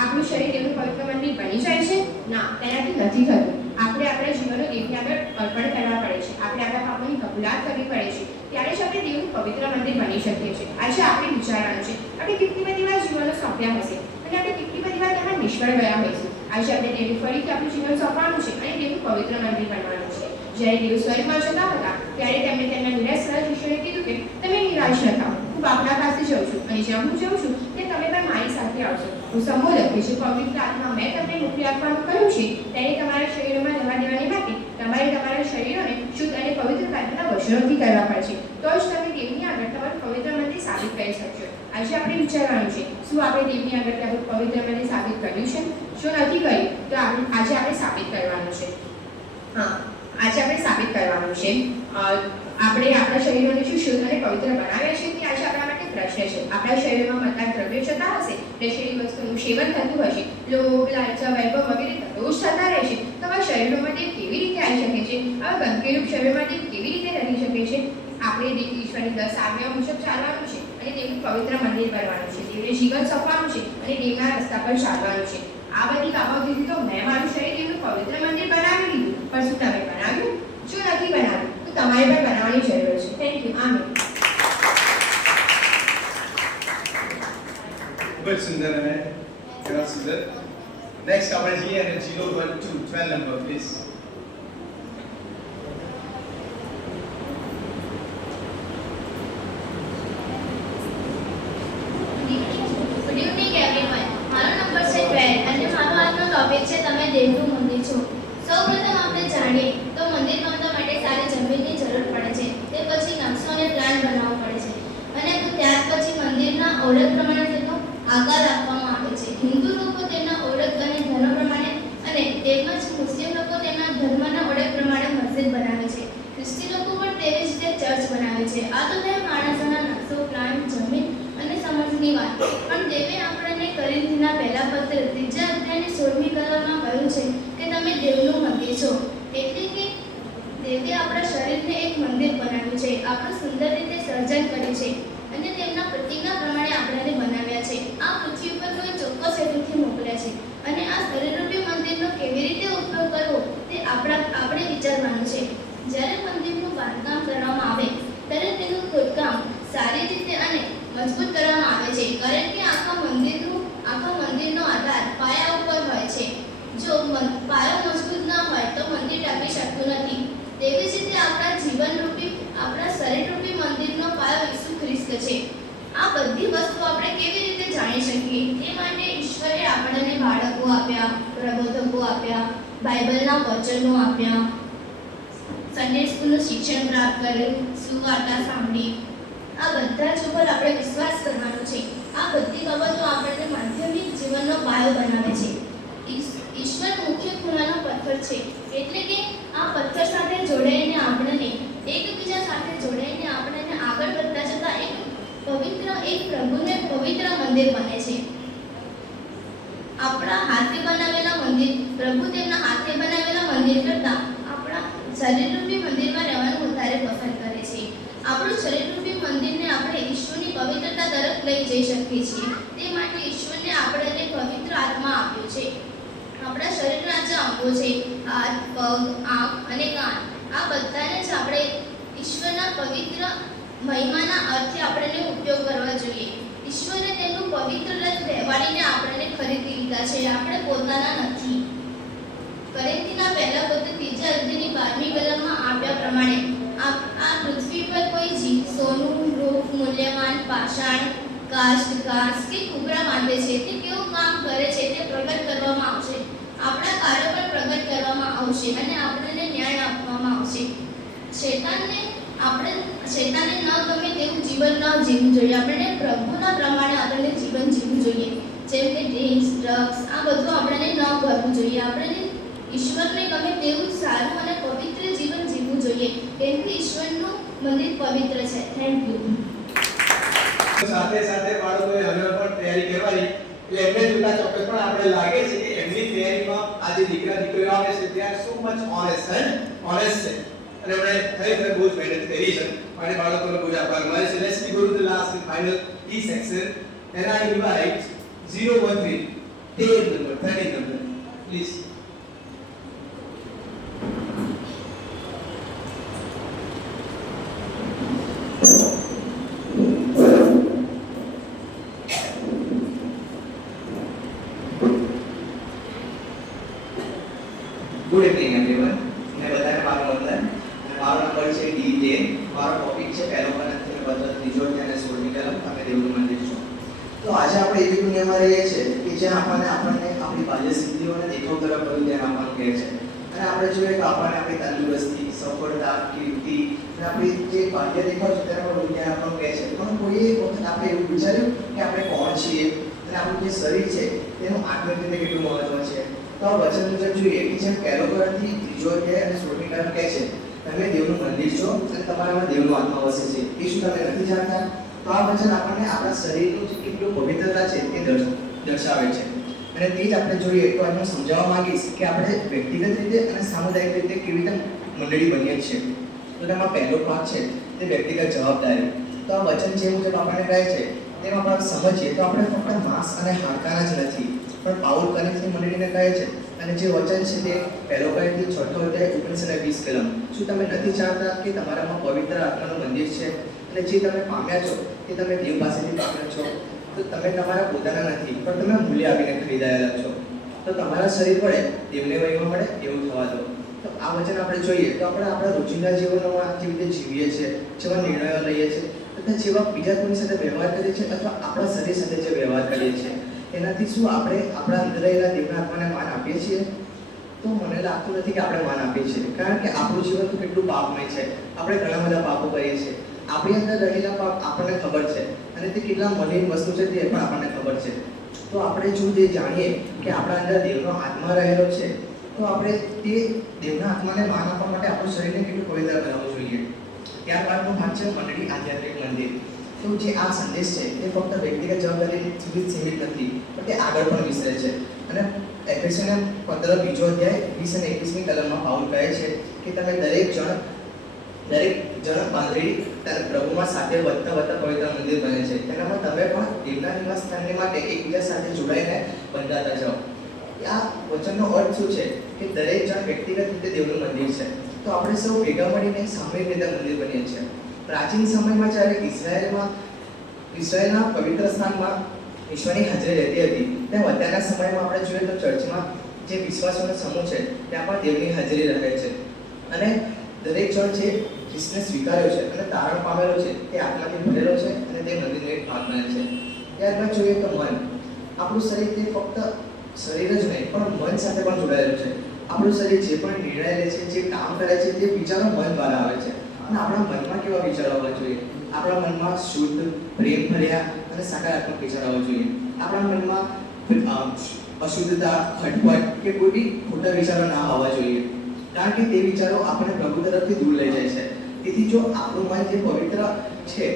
આપણું શરીર એનું પવિત્ર મંદિર બની જાય છે? ના, તેનાથી નથી થતું. આપણે આપણા જીવનો દેવને આગળ અર્પણ કરવા પડે છે. આપણે આપણા પાપોની કબૂલાત કરવી પડે છે. ત્યારે જ આપણે દેવનું પવિત્ર મંદિર બની શકીએ છીએ. આજે આપણે વિચારવાનું છે આપણે કેટલી બધી વાર જીવનો સોંપ્યા હશે અને આપણે કેટલી બધી વાર તેમાં નિષ્ફળ ગયા હોઈશું. આજે આપણે દેવને ફરીથી આપણું જીવન સોંપવાનું છે અને દેવનું પવિત્ર મંદિર બનવાનું છે. જ્યારે દેવ સ્વર્ગમાં જતા હતા ત્યારે તેમણે તેમના નિરાશ શિષ્યોને કીધું કે તમે નિરાશ ન થાઓ, હું બાપના પાસે જાઉં છું અને જ્યાં હું જાઉં છું તે તમે પણ મારી સાથે આવશો. હું સંબોધન કે જે પવિત્ર આત્મા મેં તમને મોકલી આપવાનું કહ્યું છે તેને તમારા શરીરોમાં રહેવા દેવાની માટે તમારે તમારા શરીરોને શુદ્ધ અને પવિત્ર પ્રાર્થના વચનોથી કરવા પડશે. તો જ તમે દેવની આગળ તમારું પવિત્ર મંદિર સાબિત કરી શકશો. આજે આપણે વિચારવાનું છે શું આપણે દેવની આગળ આપણું પવિત્ર મંદિર સાબિત કર્યું છે? જો નથી કર્યું તો આજે આપણે સાબિત કરવાનું છે. હા, આજે આપણે સાબિત કરવાનું છે આપણે આપણા શરીરોને શું શુદ્ધ અને પવિત્ર બનાવ્યા છે તે આજે આપણા માટે પ્રશ્ન છે. આપણા શરીરમાં મતદાર દ્રવ્યો જતા હશે, નશીલી વસ્તુનું સેવન થતું હશે, લોભ, લાલચા, વૈભવ વગેરે દરરોજ થતા રહેશે, તો આ શરીરોમાં તે કેવી રીતે આવી શકે છે? આવા ગંદકીરૂપ શરીરમાં તે કેવી રીતે રહી શકે છે? આપણે દેવ ઈશ્વરની 10 આજ્ઞાઓ મુજબ ચાલવાનું છે અને તેનું પવિત્ર મંદિર બનવાનું છે. દેવને જીવન સોંપવાનું છે અને દેવના રસ્તા પર ચાલવાનું છે. આ બધી બાબતોથી તો મેં મારું શરીર દેવનું પવિત્ર મંદિર બનાવી લીધું, પણ શું તમે બનાવ્યું? જો નથી બનાવ્યું તો તમારે પણ બનાવવાની જરૂર છે. Thank you. આમીન. ખૂબ જ સુંદર અને ઘણા સુંદર. નેક્સ્ટ આપણે જઈએ અને 0 1 2 12 number please. Good evening everyone. મારો નંબર છે 12 અને મારો આજનો ટોપિક છે તમે દેવનું મંદિર છો. સૌપ્રથમ આપણે જાણીએ તો મંદિર બાંધવા માટે સારી જમીનની જરૂર પડે છે. તે પછી નકશો અને પ્લાન બનાવવો પડે છે અને ત્યાર પછી મંદિરના ઓળખ પ્રમાણે તેનો આકાર આપવામાં આવે છે. હિન્દુ લોકો તેમના ઓળખ અને ધર્મ પ્રમાણે અને તેમજ મુસ્લિમ લોકો તેમના ધર્મના ઓળખ પ્રમાણે મસ્જિદ બનાવે છે. ખ્રિસ્તી લોકો પણ તેવી જ રીતે ચર્ચ બનાવે છે. આ તો થઈ માણસોના નકશો, પ્લાન, જમીન અને સમજની વાત. પણ દેવે આપણને કોરિન્થીના પહેલા પત્ર 3 અધ્યાયની 16મી કલમમાં કહ્યું છે કે તમે દેવનું મંદિર છો. એટલે કે દેવે આપણા શરીરને એક મંદિર બનાવ્યું છે, આપણું સુંદર રીતે સર્જન કર્યું છે અને તેમના પ્રતિજ્ઞા પ્રમાણે આપણને બનાવ્યા છે. આ પૃથ્વી પર કોઈ ચોક્કસ હેતુથી મોકલ્યા છે અને આ શરીરરૂપી મંદિરનો કેવી રીતે ઉપયોગ કરવો તે આપણે વિચારવાનું છે. જ્યારે મંદિરનું બાંધકામ કરવામાં આવે ત્યારે તેનું ખોદકામ સારી રીતે અને મજબૂત કરવામાં આવે છે, કારણ કે આખા મંદિરનો આધાર પાયા ઉપર હોય છે. જો પાયો મજબૂત ન હોય તો મંદિર ટકી શકતું નથી. તેવી જ રીતે આપણા શરીરરૂપી મંદિરનો પાયો ઈસુ ખ્રિસ્ત છે. આ બધી વસ્તુઓ આપણે કેવી રીતે જાણી શકીએ તે માટે ઈશ્વરે આપણને બાળકો આપ્યા, પ્રબોધકો આપ્યા, બાઇબલના વચનો આપ્યા, સન્ડે સ્કૂલનું શિક્ષણ પ્રાપ્ત કર્યું, સુવાર્તા સાંભળી. આ બધા જ ઉપર આપણે વિશ્વાસ કરવાનો છે. આ બધી બાબતો આપણને માધ્યમિક જીવનનો પાયો બનાવે છે. ઈશ્વર મુખ્ય ખૂણાનો પથ્થર છે, એટલે કે આ પથ્થર સાથે જોડાઈને આપણને એકબીજા સાથે જોડાઈને આપણને આગળ વધતા જતા એક પ્રભુને પવિત્ર મંદિર બને છે. આપણા હાથે બનાવેલા મંદિર, પ્રભુ તેમના હાથે બનાવેલા મંદિર કરતાં આપણા શરીરરૂપી મંદિરમાં રહેવાનું વધારે પસંદ કરે છે. આપણું શરીરરૂપી મંદિરને આપણે ઈશ્વરની પવિત્રતા તરફ લઈ જઈ શકીએ છીએ. તે માટે ઈશ્વરને આપણને પવિત્ર આત્મા આપ્યો છે. આપણા શરીરના જે અંગો છે, હાથ, પગ, આંખ અને કાન, આ બધાને જ આપણે ઈશ્વરના પવિત્ર મહિમાના અર્થે આપણને ઉપયોગ કરવા જોઈએ. ઈશ્વરે તેનું પવિત્ર રથ વહેવાડીને આપણને ખરીદી લીધા છે, આપણે પોતાના નથી. કોરિન્થીના પહેલા પત્ર 3 અધ્યાયની 12મી કલમમાં આપ્યા પ્રમાણે આ પૃથ્વી પર કોઈ સોનું, રૂપ, મૂલ્યવાન, પાષાણ, કાષ્ઠ, ઘાસ કે કુકડા બાંધે છે, તે કેવું કામ કરે છે તે પ્રગટ કરવામાં આવશે. આપણા કાર્યો પણ પ્રગટ કરવામાં આવશે અને આપણને ન્યાય આપવામાં આવશે. શૈતાને ન ગમે તેવું જીવન ન જીવવું જોઈએ. આપણે પ્રભુના પ્રમાણે આપણને જીવન જીવવું જોઈએ. જેમ કે ડ્રિંક્સ, ડ્રગ્સ, આ બધું આપણને ન કરવું જોઈએ. આપણને ઈશ્વરને ગમે તેવું સારું અને પવિત્ર જીવન જીવવું જોઈએ, કેમ કે ઈશ્વરનું મંદિર પવિત્ર છે. Thank you. સાથે સાથે બાળકોએ હવે પણ તૈયારી કરવાની, એટલે એમને જોતા ચોક્કસ પણ આપણે લાગે છે કે એમની તૈયારીમાં આ જે દીકરીઓ આવે છે they are so much honest છે અને એમણે ખરેખર બહુ જ મહેનત કરી છે. અને બાળકોનો બહુ આભાર માને છે. Let's go to the last and final E section and I invite 013 13 number please. Good evening everyone. મેં બધાને મારો વંદન. મારો નંબર છે D10. મારો ટોપિક છે પહેલો કોરિન્થીનો પત્ર 3 અધ્યાય અને 16મી કલમ તમે દેવનું મંદિર છો. તો આજે આપણે એવી દુનિયામાં રહીએ છીએ કે જ્યાં આપણને આપણી બાહ્ય સિદ્ધિઓને દેખાવ તરફ વધુ ધ્યાન આપવાનું કહે છે. અને આપણે જોઈએ કે આપણને આપણી તંદુરસ્તી, સફળતા, કીર્તિ અને આપણી જે બાહ્ય દેખાવ છે તેના પર વધુ ધ્યાન આપવાનું કહે છે. પણ કોઈ એક વખત આપણે એવું વિચાર્યું કે આપણે કોણ છીએ અને આપણું જે શરીર છે તેનું આત્મિક રીતે કેટલું મહત્વ છે? તો આ વચન મુજબ જોઈએ કે જેમ પહેલો કોરિન્થી 3 અધ્યાય અને 16મી કલમ કહે છે તમે દેવનું મંદિર છો અને તમારામાં દેવનો આત્મા વસે છે. એ શું તમે નથી જાણતા? તો આ વચન આપણને આપણા શરીરનું જે કેટલું પવિત્રતા છે તે દર્શાવે છે. અને તે જ આપણે જોઈએ તો આજે હું સમજાવવા માંગીશ કે આપણે વ્યક્તિગત રીતે અને સામુદાયિક રીતે કેવી રીતે મંડળી બનીએ છીએ. તો તેમાં પહેલો ભાગ છે તે વ્યક્તિગત જવાબદારી. તો આ વચન જે મુજબ આપણને કહે છે તેમ આપણે સમજીએ તો આપણે ફક્ત માંસ અને હાડકાના જ નથી, પણ પાઉલ કોરિન્થની મંડળીને કહે છે અને જે વચન છે તે પહેલો કોરિન્થી 6 અધ્યાય 19 અને 20 કલમ. શું તમે નથી જાણતા કે તમારામાં પવિત્ર આત્માનું મંદિર છે અને જે તમે પામ્યા છો તે તમે દેવ પાસેથી પામ્યા છો? તો તો તમે તમારા પોતાના નથી, પણ તમે મૂલ્ય આપીને ખરીદાયેલા છો. તો તમારા શરીર વડે દેવને મહિમા મળે એવું થવા દો. તો આ વચન આપણે જોઈએ તો આપણે આપણા રોજિંદા જીવનમાં કેવી રીતે જીવીએ છીએ, જેવા નિર્ણયો લઈએ છીએ તથા જેવા બીજા કોઈની સાથે વ્યવહાર કરીએ છીએ અથવા આપણા શરીર સાથે જે વ્યવહાર કરીએ છીએ એનાથી શું આપણે આપણા અંદર રહેલા દેવના આત્માને માન આપીએ છીએ? તો મને લાગતું નથી કે આપણે માન આપીએ છીએ, કારણ કે આપણું જીવન તો કેટલું પાપમય છે. આપણે ઘણા બધા પાપો કરીએ છીએ. આપણી અંદર રહેલા પાપ આપણને ખબર છે અને તે કેટલા મલિન વસ્તુ છે તે પણ આપણને ખબર છે. તો આપણે જો તે જાણીએ કે આપણા અંદર દેવનો આત્મા રહેલો છે તો આપણે તે દેવના આત્માને માન આપવા માટે આપણું શરીરને કેટલું પવિત્ર બનાવવું જોઈએ. ત્યારબાદનો ભાગ છે મંડળી આધ્યાત્મિક મંદિર. તો જે આ સંદેશ છે તે ફક્ત વ્યક્તિગત જવાબદારી સુધી જ સીમિત નથી, પણ તે આગળ પણ વિસ્તરે છે. અને એફેસીયન 15 બીજો અધ્યાય 20 અને 21મી કલમમાં પાઉલ કહે છે કે તમે દરેક જણ બાંધણી પ્રભુમાં સાથે વધતા પવિત્ર મંદિર બને છે. તેનામાં તમે પણ દેવના નિવાસ સ્થાનને માટે એકબીજા સાથે જોડાઈને બંધાતા જાઓ. આ વચનનો અર્થ શું છે કે દરેક જણ વ્યક્તિગત રીતે દેવનું મંદિર છે. તો આપણે સૌ ભેગા મળીને સામૂહિક રીતે મંદિર બનીએ છીએ. પ્રાચીન સમયમાં જ્યારે ઇઝરાયલના પવિત્ર સ્થાનમાં ઈશ્વરની હાજરી રહેતી હતી, તેમ અત્યારના સમયમાં આપણે જોઈએ તો ચર્ચમાં જે વિશ્વાસોનો સમૂહ છે ત્યાં પણ દેવની હાજરી રહે છે. અને દરેક જણ જે ખ્રિસ્તને સ્વીકાર્યો છે અને તારણ પામેલો છે તે આત્માથી ભરેલો છે અને તે મંદિરનો એક ભાગ બને છે. ત્યારબાદ જોઈએ તો મન. આપણું શરીર તે ફક્ત શરીર જ નહીં પણ મન સાથે પણ જોડાયેલું છે. આપણું શરીર જે પણ નિર્ણય લે છે, જે કામ કરે છે તે વિચારો મન દ્વારા આવે છે. અને આપણા મનમાં કેવા વિચારો આવવા જોઈએ? આપણા મનમાં શુદ્ધ, પ્રેમ ભર્યા અને સકારાત્મક વિચારો આવવા જોઈએ. આપણા મનમાં અશુદ્ધતા, ખટપટ કે કોઈ બી ખોટા વિચારો ના આવવા જોઈએ, કારણ કે તે વિચારો આપણને પ્રભુ તરફથી દૂર લઈ જાય છે. તેથી જો આપણું મન જે પવિત્ર છે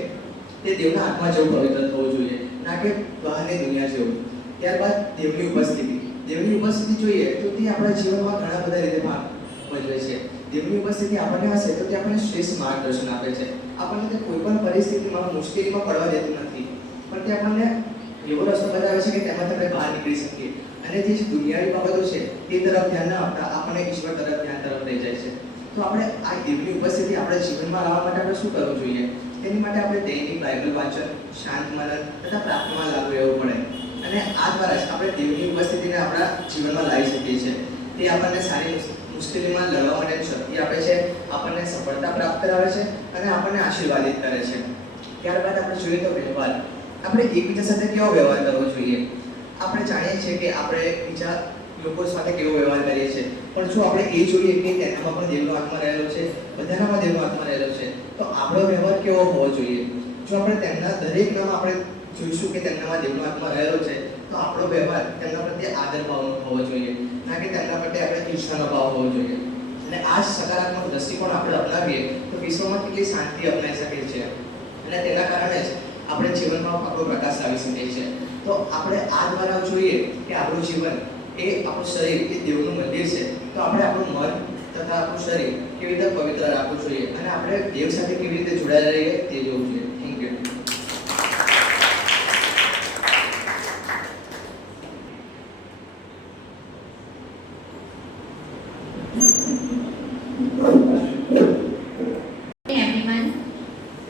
તે દેવના આત્મા જેવું પવિત્ર થવું જોઈએ, ના કે બહારની દુનિયા જેવું. ત્યારબાદ દેવની ઉપસ્થિતિ. દેવની ઉપસ્થિતિ જોઈએ તો તે આપણા જીવનમાં ઘણા બધા રીતે ભાગ ભજવે છે. દેવની ઉપસ્થિતિ આપણને હશે તો તે આપણને શ્રેષ્ઠ માર્ગદર્શન આપે છે. આપણને તે કોઈ પણ પરિસ્થિતિમાં મુશ્કેલીમાં પડવા દેતું નથી, પણ તે આપણને એવો રસ્તો બતાવે છે કે તેમાંથી આપણે બહાર નીકળી શકીએ. અને જે દુનિયાવી બાબતો છે તે તરફ ધ્યાન ન આપતા આપણને ઈશ્વર તરફ ધ્યાન તરફ લઈ જાય છે. તો આપણે આ દેવની ઉપસ્થિતિ આપણા જીવનમાં લાવવા માટે આપણે શું કરવું જોઈએ? તેની માટે આપણે દૈનિક બાઇબલ વાંચન, શાંત મનન તથા પ્રાર્થનામાં લાગુ રહેવું પડે. અને આ દ્વારા જ આપણે દેવની ઉપસ્થિતિને આપણા જીવનમાં લાવી શકીએ છીએ. તે આપણને સારી મુશ્કેલીમાં લડવા માટેની શક્તિ આપે છે, આપણને સફળતા પ્રાપ્ત કરાવે છે અને આપણને આશીર્વાદિત કરે છે. ત્યારબાદ આપણે જોઈએ તો વ્યવહાર. આપણે એકબીજા સાથે કેવો વ્યવહાર કરવો જોઈએ? આપણે જાણીએ છીએ કે આપણે બીજા લોકો સાથે કેવો વ્યવહાર કરીએ છીએ, પણ જો આપણે એ જોઈએ કે તેનામાં પણ દેવનો આત્મા રહેલો છે, બધાનામાં દેવનો આત્મા રહેલો છે, તો આપણો વ્યવહાર કેવો હોવો જોઈએ? જો આપણે તેમના દરેક નામ આપણે જોઈશું કે તેમનામાં દેવનો આત્મા રહેલો છે, તો આપણો વ્યવહાર તેમના પ્રત્યે આદર ભાવનો હોવો જોઈએ, ના કે તેમના પ્રત્યે આપણે ઈર્ષાનો ભાવ હોવો જોઈએ. અને આ સકારાત્મક દ્રષ્ટિકોણ આપણે અપનાવીએ તો વિશ્વમાં કેટલી શાંતિ અપનાવી શકીએ છીએ અને તેના કારણે જ આપણે જીવનમાં આપણો પ્રકાશ લાવી શકીએ છીએ. તો આપણે આ દ્વારા જોઈએ કે આપણું જીવન એ આપણું શરીર એ દેવનું મંદિર છે. તો આપણે આપણું મન તથા આપણું શરીર કેવી રીતે પવિત્ર રાખવું જોઈએ અને આપણે દેવ સાથે કેવી રીતે જોડાયેલા રહીએ તે જોવું જોઈએ. Thank you. Everyone,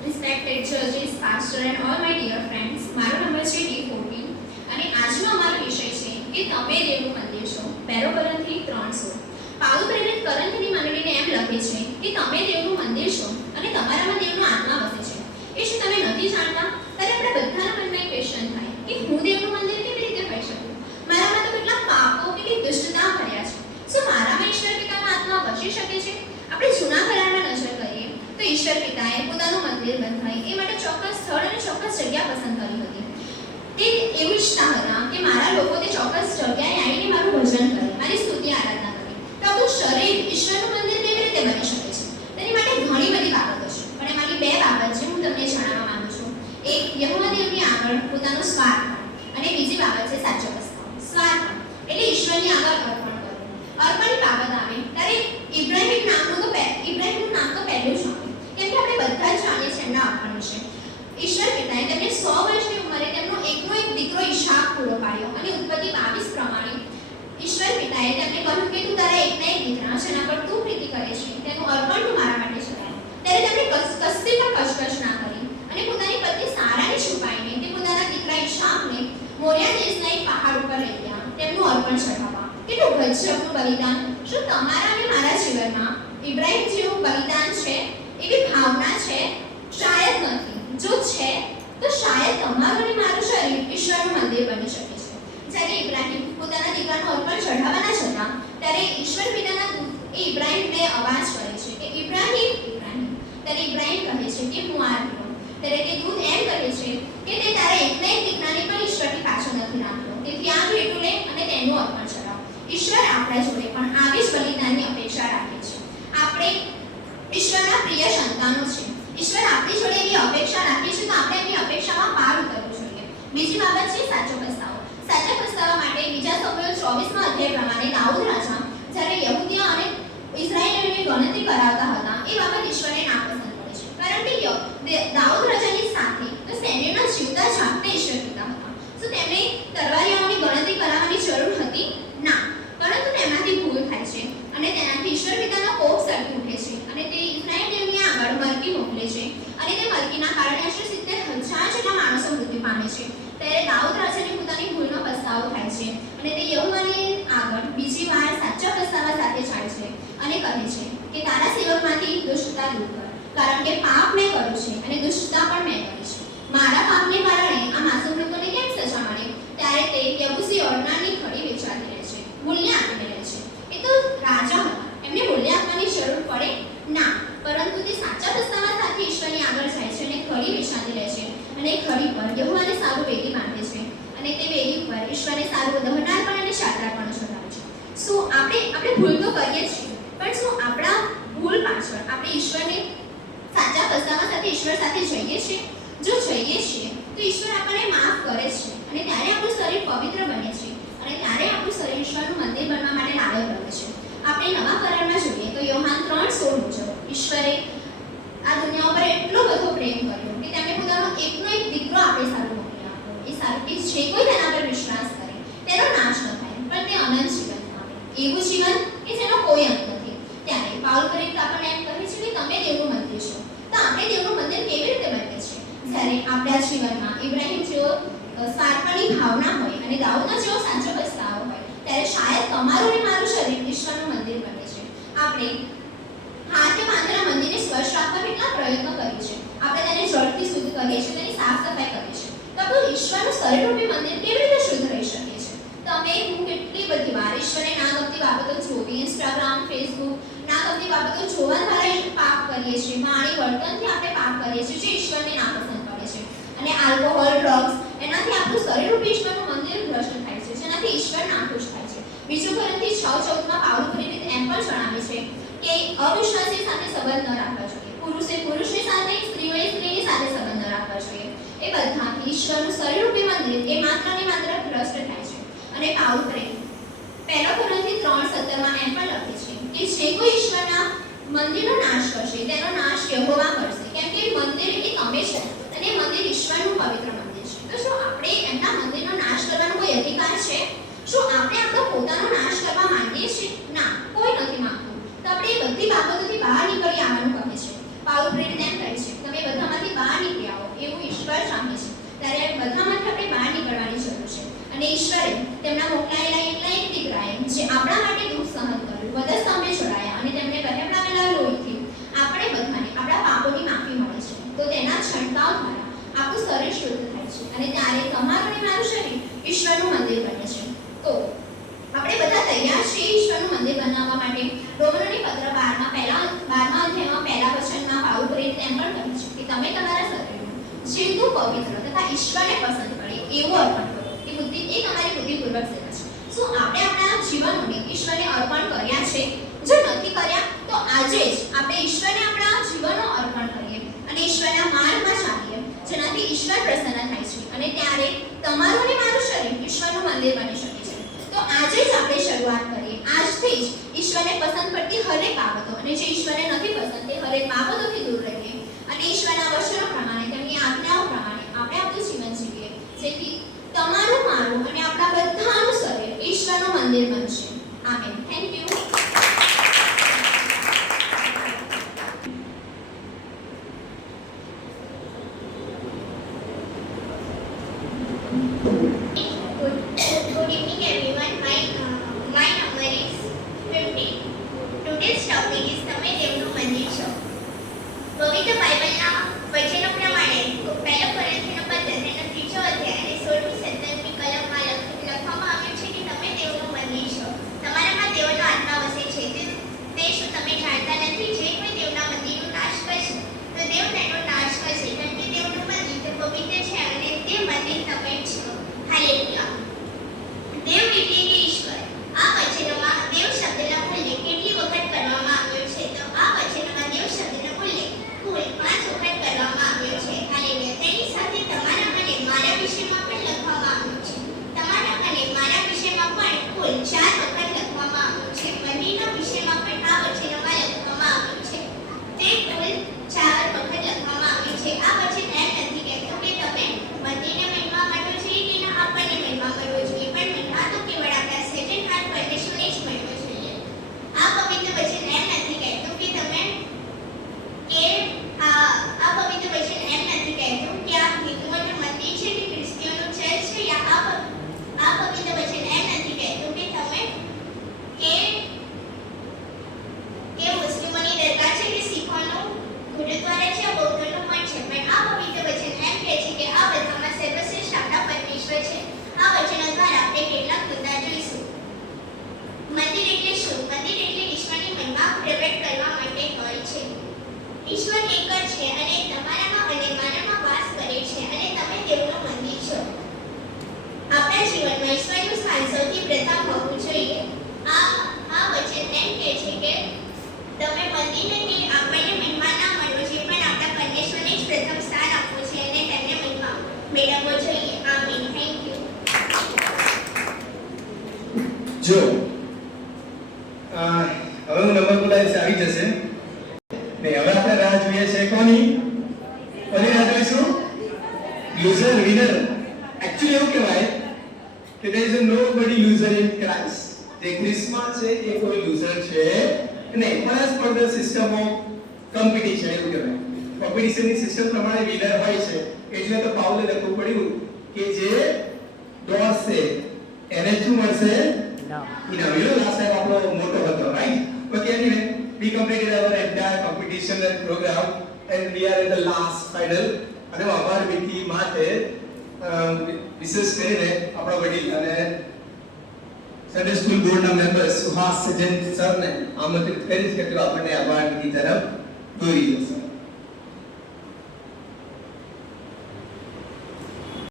respected churches, pastor and all my dear friends, મારો નંબર છે D14 અને આજનો અમારો વિષય છે કે તમે દેવનું મંદિર છો. પહેલો કોરિન્થી 3:16. પાઉલ પ્રેરિત કોરિન્થની મંડળીને એમ લખે છે કે તમે દેવનું મંદિર છો અને તમારામાં દેવનો આત્મા વસે છે. એ શું તમે નથી જાણતા? ત્યારે આપણે બધાના મનમાં એક ક્વેશ્ચન થાય કે હું દેવનું મંદિર કેવી રીતે હોઈ શકું? મારામાં તો કેટલા પાપો, કેટલી દુષ્ટતા ભર્યા છે. શું મારામાં ઈશ્વર પિતાનો આત્મા વસી શકે છે? આપણે જૂના કરારમાં નજર કરીએ તો ઈશ્વર પિતાએ પોતાનું મંદિર બંધાય એ માટે ચોક્કસ સ્થળ અને ચોક્કસ જગ્યા પસંદ કરી હતી. તે એવું ઈચ્છતા હતા કે મારા લોકો તે ચોક્કસ જગ્યાએ આવીને મારું ભજન કરે, મારી સ્તુતિ આરાધના કરે. તો આપણું શરીર ઈશ્વરનું મંદિર કેવી રીતે બની શકે છે? તેની માટે ઘણી બધી બાબતો છે, પણ એમાંથી બે બાબત છે હું તમને જણાવવા માંગુ છું. એક, યહોવા દેવની આગળ પોતાનું સ્વાર્થ અને બીજી બાબત છે સાચો પ્રસ્તાવ. સ્વાર્થ એટલે ઈશ્વરની આગળ અર્પણ કરવું. અર્પણની બાબત આવે ત્યારે ઇબ્રાહિમનું નામ તો પહેલું જ આવે, કેમ કે આપણે બધા જ જાણીએ છીએ એમના અર્પણ વિશે. ઈશ્વર પિતાએ તેમને 100 વર્ષની ઉંમરે તેમનો એકનો એક દીકરો ઈશાક પૂરો પાડ્યો અને ઉત્પત્તિ 22 પ્રમાણે ઈશ્વર પિતાએ તેમને કહ્યું કે તું તારા એકના એક દીકરા જેના પર તું પ્રીતિ કરે છે તેનું અર્પણ તું મારા માટે ચડાવ. ત્યારે તેમણે કસ્સી પણ કશકશ ના કરી અને પોતાની પત્ની સારાને છુપાઈને તે પોતાના દીકરા ઈશાકને મોરિયા દેશના એક પહાડ ઉપર લઈ ગયા તેમનું અર્પણ ચઢાવવા. કેટલું ગજબનું બલિદાન! શું તમારા અને મારા જીવનમાં ઇબ્રાહિમ જેવું બલિદાન છે, એવી ભાવના છે? શાયદ નથી. જો છે તો શાયદ તમારું અને મારું શરીર ઈશ્વરનું મંદિર બની શકે છે. જ્યારે ઇબ્રાહિમ પોતાના દીકરાનું અર્પણ ચઢાવવાના હતા ત્યારે ઈશ્વર પિતાના દૂત ઇબ્રાહિમને અવાજ કરે છે કે ઇબ્રાહિમ, ઇબ્રાહિમ. ત્યારે ઇબ્રાહિમ કહે છે કે હું આ રહ્યો. ત્યારે તે દૂત એમ કહે છે કે તે તારા એકના એક દીકરાને પણ ઈશ્વરની પાછળ નથી રાખતો. તેથી આ ભેટું લે અને તેનું અર્પણ ચઢાવ. ઈશ્વર આપણા જોડે પણ આવી જ બલિદાનની અપેક્ષા રાખે છે. આપણે ઈશ્વરના પ્રિય સંતાનો છે. ઈશ્વર આપણી જોડે એવી અપેક્ષા રાખે છે તો આપણે એની અપેક્ષામાં પાર ઉતરવું જોઈએ. બીજી બાબત છે સાચો પસ્તાવો. સાચા પસ્તાવા માટે બીજા સમૂહ 24માં અધ્યાય પ્રમાણે દાઉદ રાજા જ્યારે યહૂદીઓ અને ઇઝરાયેલીઓની ગણતરી કરાવતા હતા એ બાબત ઈશ્વરને નાપસંદ પડે છે. કારણ કે દાઉદ રાજાની સાથે તો સૈન્યના જીવતા જાગતા ઈશ્વર પિતા હતા. શું તેમને તરવારીઓની ગણતરી કરાવવાની જરૂર હતી? ના. પરંતુ તેમાંથી ભૂલ થાય છે અને તેનાથી ઈશ્વર પિતાનો કોપ સળગી ઉઠે છે અને તે ઇઝરાયેલીઓની આગળ મરકી મોકલે છે અને તે મરકીના કારણે આશરે 70,000 જેટલા માણસો મૃત્યુ પામે છે. ત્યારે દાઉદ રાજાને પોતાની ભૂલનો પસ્તાવો થાય છે અને તે યહોવાની આગળ બીજી વાર સાચા પસ્તાવા સાથે જાય છે અને કહે છે કે તારા સેવકમાંથી દુષ્ટતા દૂર કર, કારણ કે પાપ મેં કર્યું છે અને દુષ્ટતા પણ મેં કરી છે. મારા પાપને કારણે આ માસૂમ લોકોને કેમ સજા મળે? ત્યારે તે યબૂસી ઓરનાની ખડી વેચાતી રહે છે, મૂલ્ય આપીને રહે છે. એ તો રાજા હતા, એમને મૂલ્ય આપવાની જરૂર પડે ના. પરંતુ તે સાચા પસ્તાવા સાથે ઈશ્વરની આગળ જાય છે અને ખડી વેચાતી રહે છે અને ખડી પર યહોવાને સારું વેદી બાંધે છે અને તે વેદી પર ઈશ્વરને સારું દહનાર્પણ અને શાદ્રાર્પણ ચઢાવે છે. શું આપણે ભૂલ તો કરીએ જ છીએ, પણ શું આપણા ભૂલ પાછળ આપણે ઈશ્વરને સાચા પસ્તાવા સાથે ઈશ્વર સાથે જઈએ છીએ? જો જઈએ છીએ તો ઈશ્વર આપણને માફ કરે છે અને ત્યારે આપણું શરીર પવિત્ર બને છે અને ત્યારે આપણું શરીર ઈશ્વરનું મંદિર બનવા માટે લાયક બને છે. આપણે નવા કરારમાં જોઈએ તો યોહાન 3:16 મુજબ ઈશ્વરે આ દુનિયા ઉપર એટલો બધો પ્રેમ કર્યો કે તેમણે પોતાનો એકનો એક દીકરો આપણે સારું મોકલી આપ્યો. એ સારું કે જે કોઈ તેના પર વિશ્વાસ કરે તેનો નાશ ન થાય પણ તે અનંત જીવન પામે. એવું જીવન કે જેનો કોઈ અંત નથી. ત્યારે પાઉલ પ્રેરિત આપણને એમ કહે છે કે તમે દેવનું મંદિર છો. તો આપણે દેવનું મંદિર કેવી રીતે બનીએ છીએ? જ્યારે આપણા જીવનમાં ઇબ્રાહિમ જેવો સાર્પણની ભાવના હોય અને દાઉદનો જેવો સાચો પસ્તાવો હોય ત્યારે શાયદ તમારું અને મારું શરીર ઈશ્વરનું મંદિર બને છે. આપણે હાથે માત્ર મંદિરને સ્વચ્છ રાખવા કેટલા પ્રયત્નો કરીએ છીએ. આપણે તેને જળથી શુદ્ધ કરીએ છીએ, તેની સાફ સફાઈ કરીએ છીએ. તો આપણું ઈશ્વરનું શરીરરૂપી મંદિર કેવી રીતે શુદ્ધ રહી શકે છે? તમે હું કેટલી બધી વાર ઈશ્વરને ના ગમતી બાબતો જોવી, ઇન્સ્ટાગ્રામ, ફેસબુક ના ગમતી બાબતો જોવા દ્વારા પાપ કરીએ છીએ. વાણી વર્તનથી આપણે પાપ કરીએ છીએ જે ઈશ્વરને નાપસંદ પડે છે. અને આલ્કોહોલ, ડ્રગ્સ એનાથી આપણું શરીરરૂપી ઈશ્વરનું મંદિર ભ્રષ્ટ થાય છે, જેનાથી ઈશ્વર નાખુશ થાય છે. બીજું કોરિન્થી 6:14માં પાઉલ પ્રેરિત એમ પણ જણાવે છે કે અવિશ્વાસી સાથે સંબંધ ન રાખવા જોઈએ, પુરુષે પુરુષની સાથે, સ્ત્રીઓએ સ્ત્રીની સાથે સંબંધ ન રાખવા જોઈએ. એ બધાથી ઈશ્વરનું શરીરરૂપી મંદિર એ માત્ર ને માત્ર ભ્રષ્ટ થાય છે. અને પાઉલ પ્રેરિત 1 કોરિન્થી 3:17માં એમ પણ લખે છે કે જે કોઈ ઈશ્વરના મંદિરનો નાશ કરશે તેનો નાશ યહોવા કરશે, કેમ કે મંદિર એ તમે છો અને મંદિર ઈશ્વરનું પવિત્ર મંદિર છે. તો શું આપણે એમના મંદિરનો નાશ કરવાનો કોઈ અધિકાર છે? શું આપણે આપણો પોતાનો નાશ કરવા માંગીએ છીએ? ના, કોઈ નથી માંગતું. તો આપણે એ બધી બાબતોથી બહાર નીકળી આવવાનું કહે છે. પાઉલ પ્રેરિત એમ કહે છે તમે બધામાંથી બહાર નીકળી આવો એવું ઈશ્વર ચાહે છે. ત્યારે બધામાંથી આપણે બહાર નીકળવાની જરૂર છે. અને ઈશ્વરે તેમના મોકલાયેલા એકલા એક દીકરાએ જે આપણા માટે દુઃખ સહન કર્યું, વધસ્તંભે ચડાયા અને તેમને વહેવડાવેલા લોહીથી આપણે બધાને આપણા પાપોની માફી મળે છે. તો તેના છંટકાવ દ્વારા આપણું શરીર શુદ્ધ થાય છે અને ત્યારે તમારું અને મારું શરીર ઈશ્વરનું મંદિર બને છે. તો આપણે બધા તૈયાર છીએ ઈશ્વરનું મંદિર બનાવવા માટે? રોમનોની પત્ર 12મા અધ્યાયમાં પહેલા વચનમાં પાઉલ પ્રેરિત એમ પણ કહે છે કે તમે તમારા શરીરનું જીવતું, પવિત્ર તથા ઈશ્વરને પસંદ કરે એવું અર્પણ કરો. એ તમારી બુદ્ધિપૂર્વક સેવા છે. શું આપણે આપણા જીવનોને ઈશ્વરને અર્પણ કર્યા છે? જો નથી કર્યા તો આજે જ આપણે ઈશ્વરને આપણા જીવનો અર્પણ કરીએ અને ઈશ્વરના માર્ગમાં ચાલીએ, જેનાથી ઈશ્વર પ્રસન્ન થાય છે અને ત્યારે તમારું અને મારું શરીર ઈશ્વરનું મંદિર બની શકે છે. તો આજે જ આપણે શરૂઆત કરીએ. આજથી જ ઈશ્વરને પસંદ પડતી હરેક બાબતો અને જે ઈશ્વરને નથી પસંદ તે હરેક બાબતોથી દૂર રહીએ અને ઈશ્વરના વચનો પ્રમાણે, તેમની આજ્ઞાઓ પ્રમાણે આપણે આપણું જીવન જીવીએ, જેથી તમારું, મારું અને આપણા બધાનું શરીર ઈશ્વરનું મંદિર બનશે. આમેન. Thank you. અને તમે જ છો. હાલેલુયા. દેવ એટલે કે ઈશ્વર. આ વચનોમાં દેવ શબ્દનો ઉલ્લેખ કેટલી વખત કરવામાં આવ્યો છે? તો આ વચનોમાં દેવ શબ્દનો ઉલ્લેખ કુલ 5 વખત કરવામાં આવ્યો છે. હાલેલુયા. તેની સાથે તમારા અને મારા વિષયમાં પણ લખવામાં આવ્યું છે. તમારા અને મારા વિષયમાં પણ કુલ 4 વખત લખવામાં આવ્યું છે. મંદિરના વિષયમાં પણ આ વચનોમાં લખવામાં આવ્યું છે. તે કુલ 4 વખત લખવામાં આવ્યું છે. આ વચન એમ નથી કહેતું કે તમે મંદિરને મહિમા માટે જોઈએ કે ના આપણને મહિમા કરવો જોઈએ, પણ મહિમા તો કેવળ આપણા સર્જનહાર પરમેશ્વરને જ મળવો જોઈએ. આ પવિત્ર વચન એમ નથી કહેતું કે તમે આ પવિત્ર વચન એમ નથી કહેતું કે આ હિન્દુઓનું મંદિર છે કે ખ્રિસ્તીઓનું ચર્ચ છે, યા આ પવિત્ર વચન એમ નથી કહેતું કે તમે કે મુસ્લિમોની દરગાહ છે કે શીખોનું ગુરુદ્વારા છે, બૌદ્ધોનું મઠ છે, પણ આ પવિત્ર વચન એમ કહે છે કે આ બધામાં સર્વશ્રેષ્ઠ આપણા પરમેશ્વર છે. આ વચનો દ્વારા આપણે કેટલાક મુદ્દા જોઈશું. મંદિર એટલે શું? મંદિર એટલે ઈશ્વરની મહિમા પ્રગટ કરવા માટે હોય છે. ઈશ્વર એક જ છે અને તમારામાં અને મારામાં વાસ કરે છે અને તમે તેઓનું મંદિર છો. આપણા જીવનમાં ઈશ્વરનું સ્થાન સૌથી પ્રથમ હોવું જોઈએ. આ વચન એમ કહે છે કે તમે મંદિરને કે આપણને મહિમા ના મળવો જોઈએ, પણ આપણા પરમેશ્વરને જ પ્રથમ સ્થાન આપવું છે અને તેમને મહિમા મેળવવો જોઈએ. આમીન. Thank you. જો હવે હું નંબર બોલાવીશ, આવી જશે ને. હવે આપણે રાહ જોઈએ છે કોની રાહ જોઈશું? Loser winner. એકચ્યુઅલી એવું કહેવાય કે there is nobody loser in Christ. જે ખ્રિસ્તમાં છે એ કોઈ લૂઝર છે નહીં, પણ per the system of competition એવું કહેવાય. કોમ્પિટિશનની સિસ્ટમ પ્રમાણે વિનર હોય છે. એટલે તો પાઉલે લખવું પડ્યું કે જે દોડશે એને શું મળશે? ઇનામ. લાસ્ટ ટાઈમ આપણો મોટો હતો, right? But anyway, we completed our entire competition and program and we are in the last final. અને આભાર વિધિ માટે વિશેષ કરીને આપણા વડીલ અને સન્ડે સ્કૂલ બોર્ડના મેમ્બર સુહાસ સજ્જન સરને આમંત્રિત કરીશ કે તેઓ આપણને આભાર વિધિ તરફ દોરી જશે.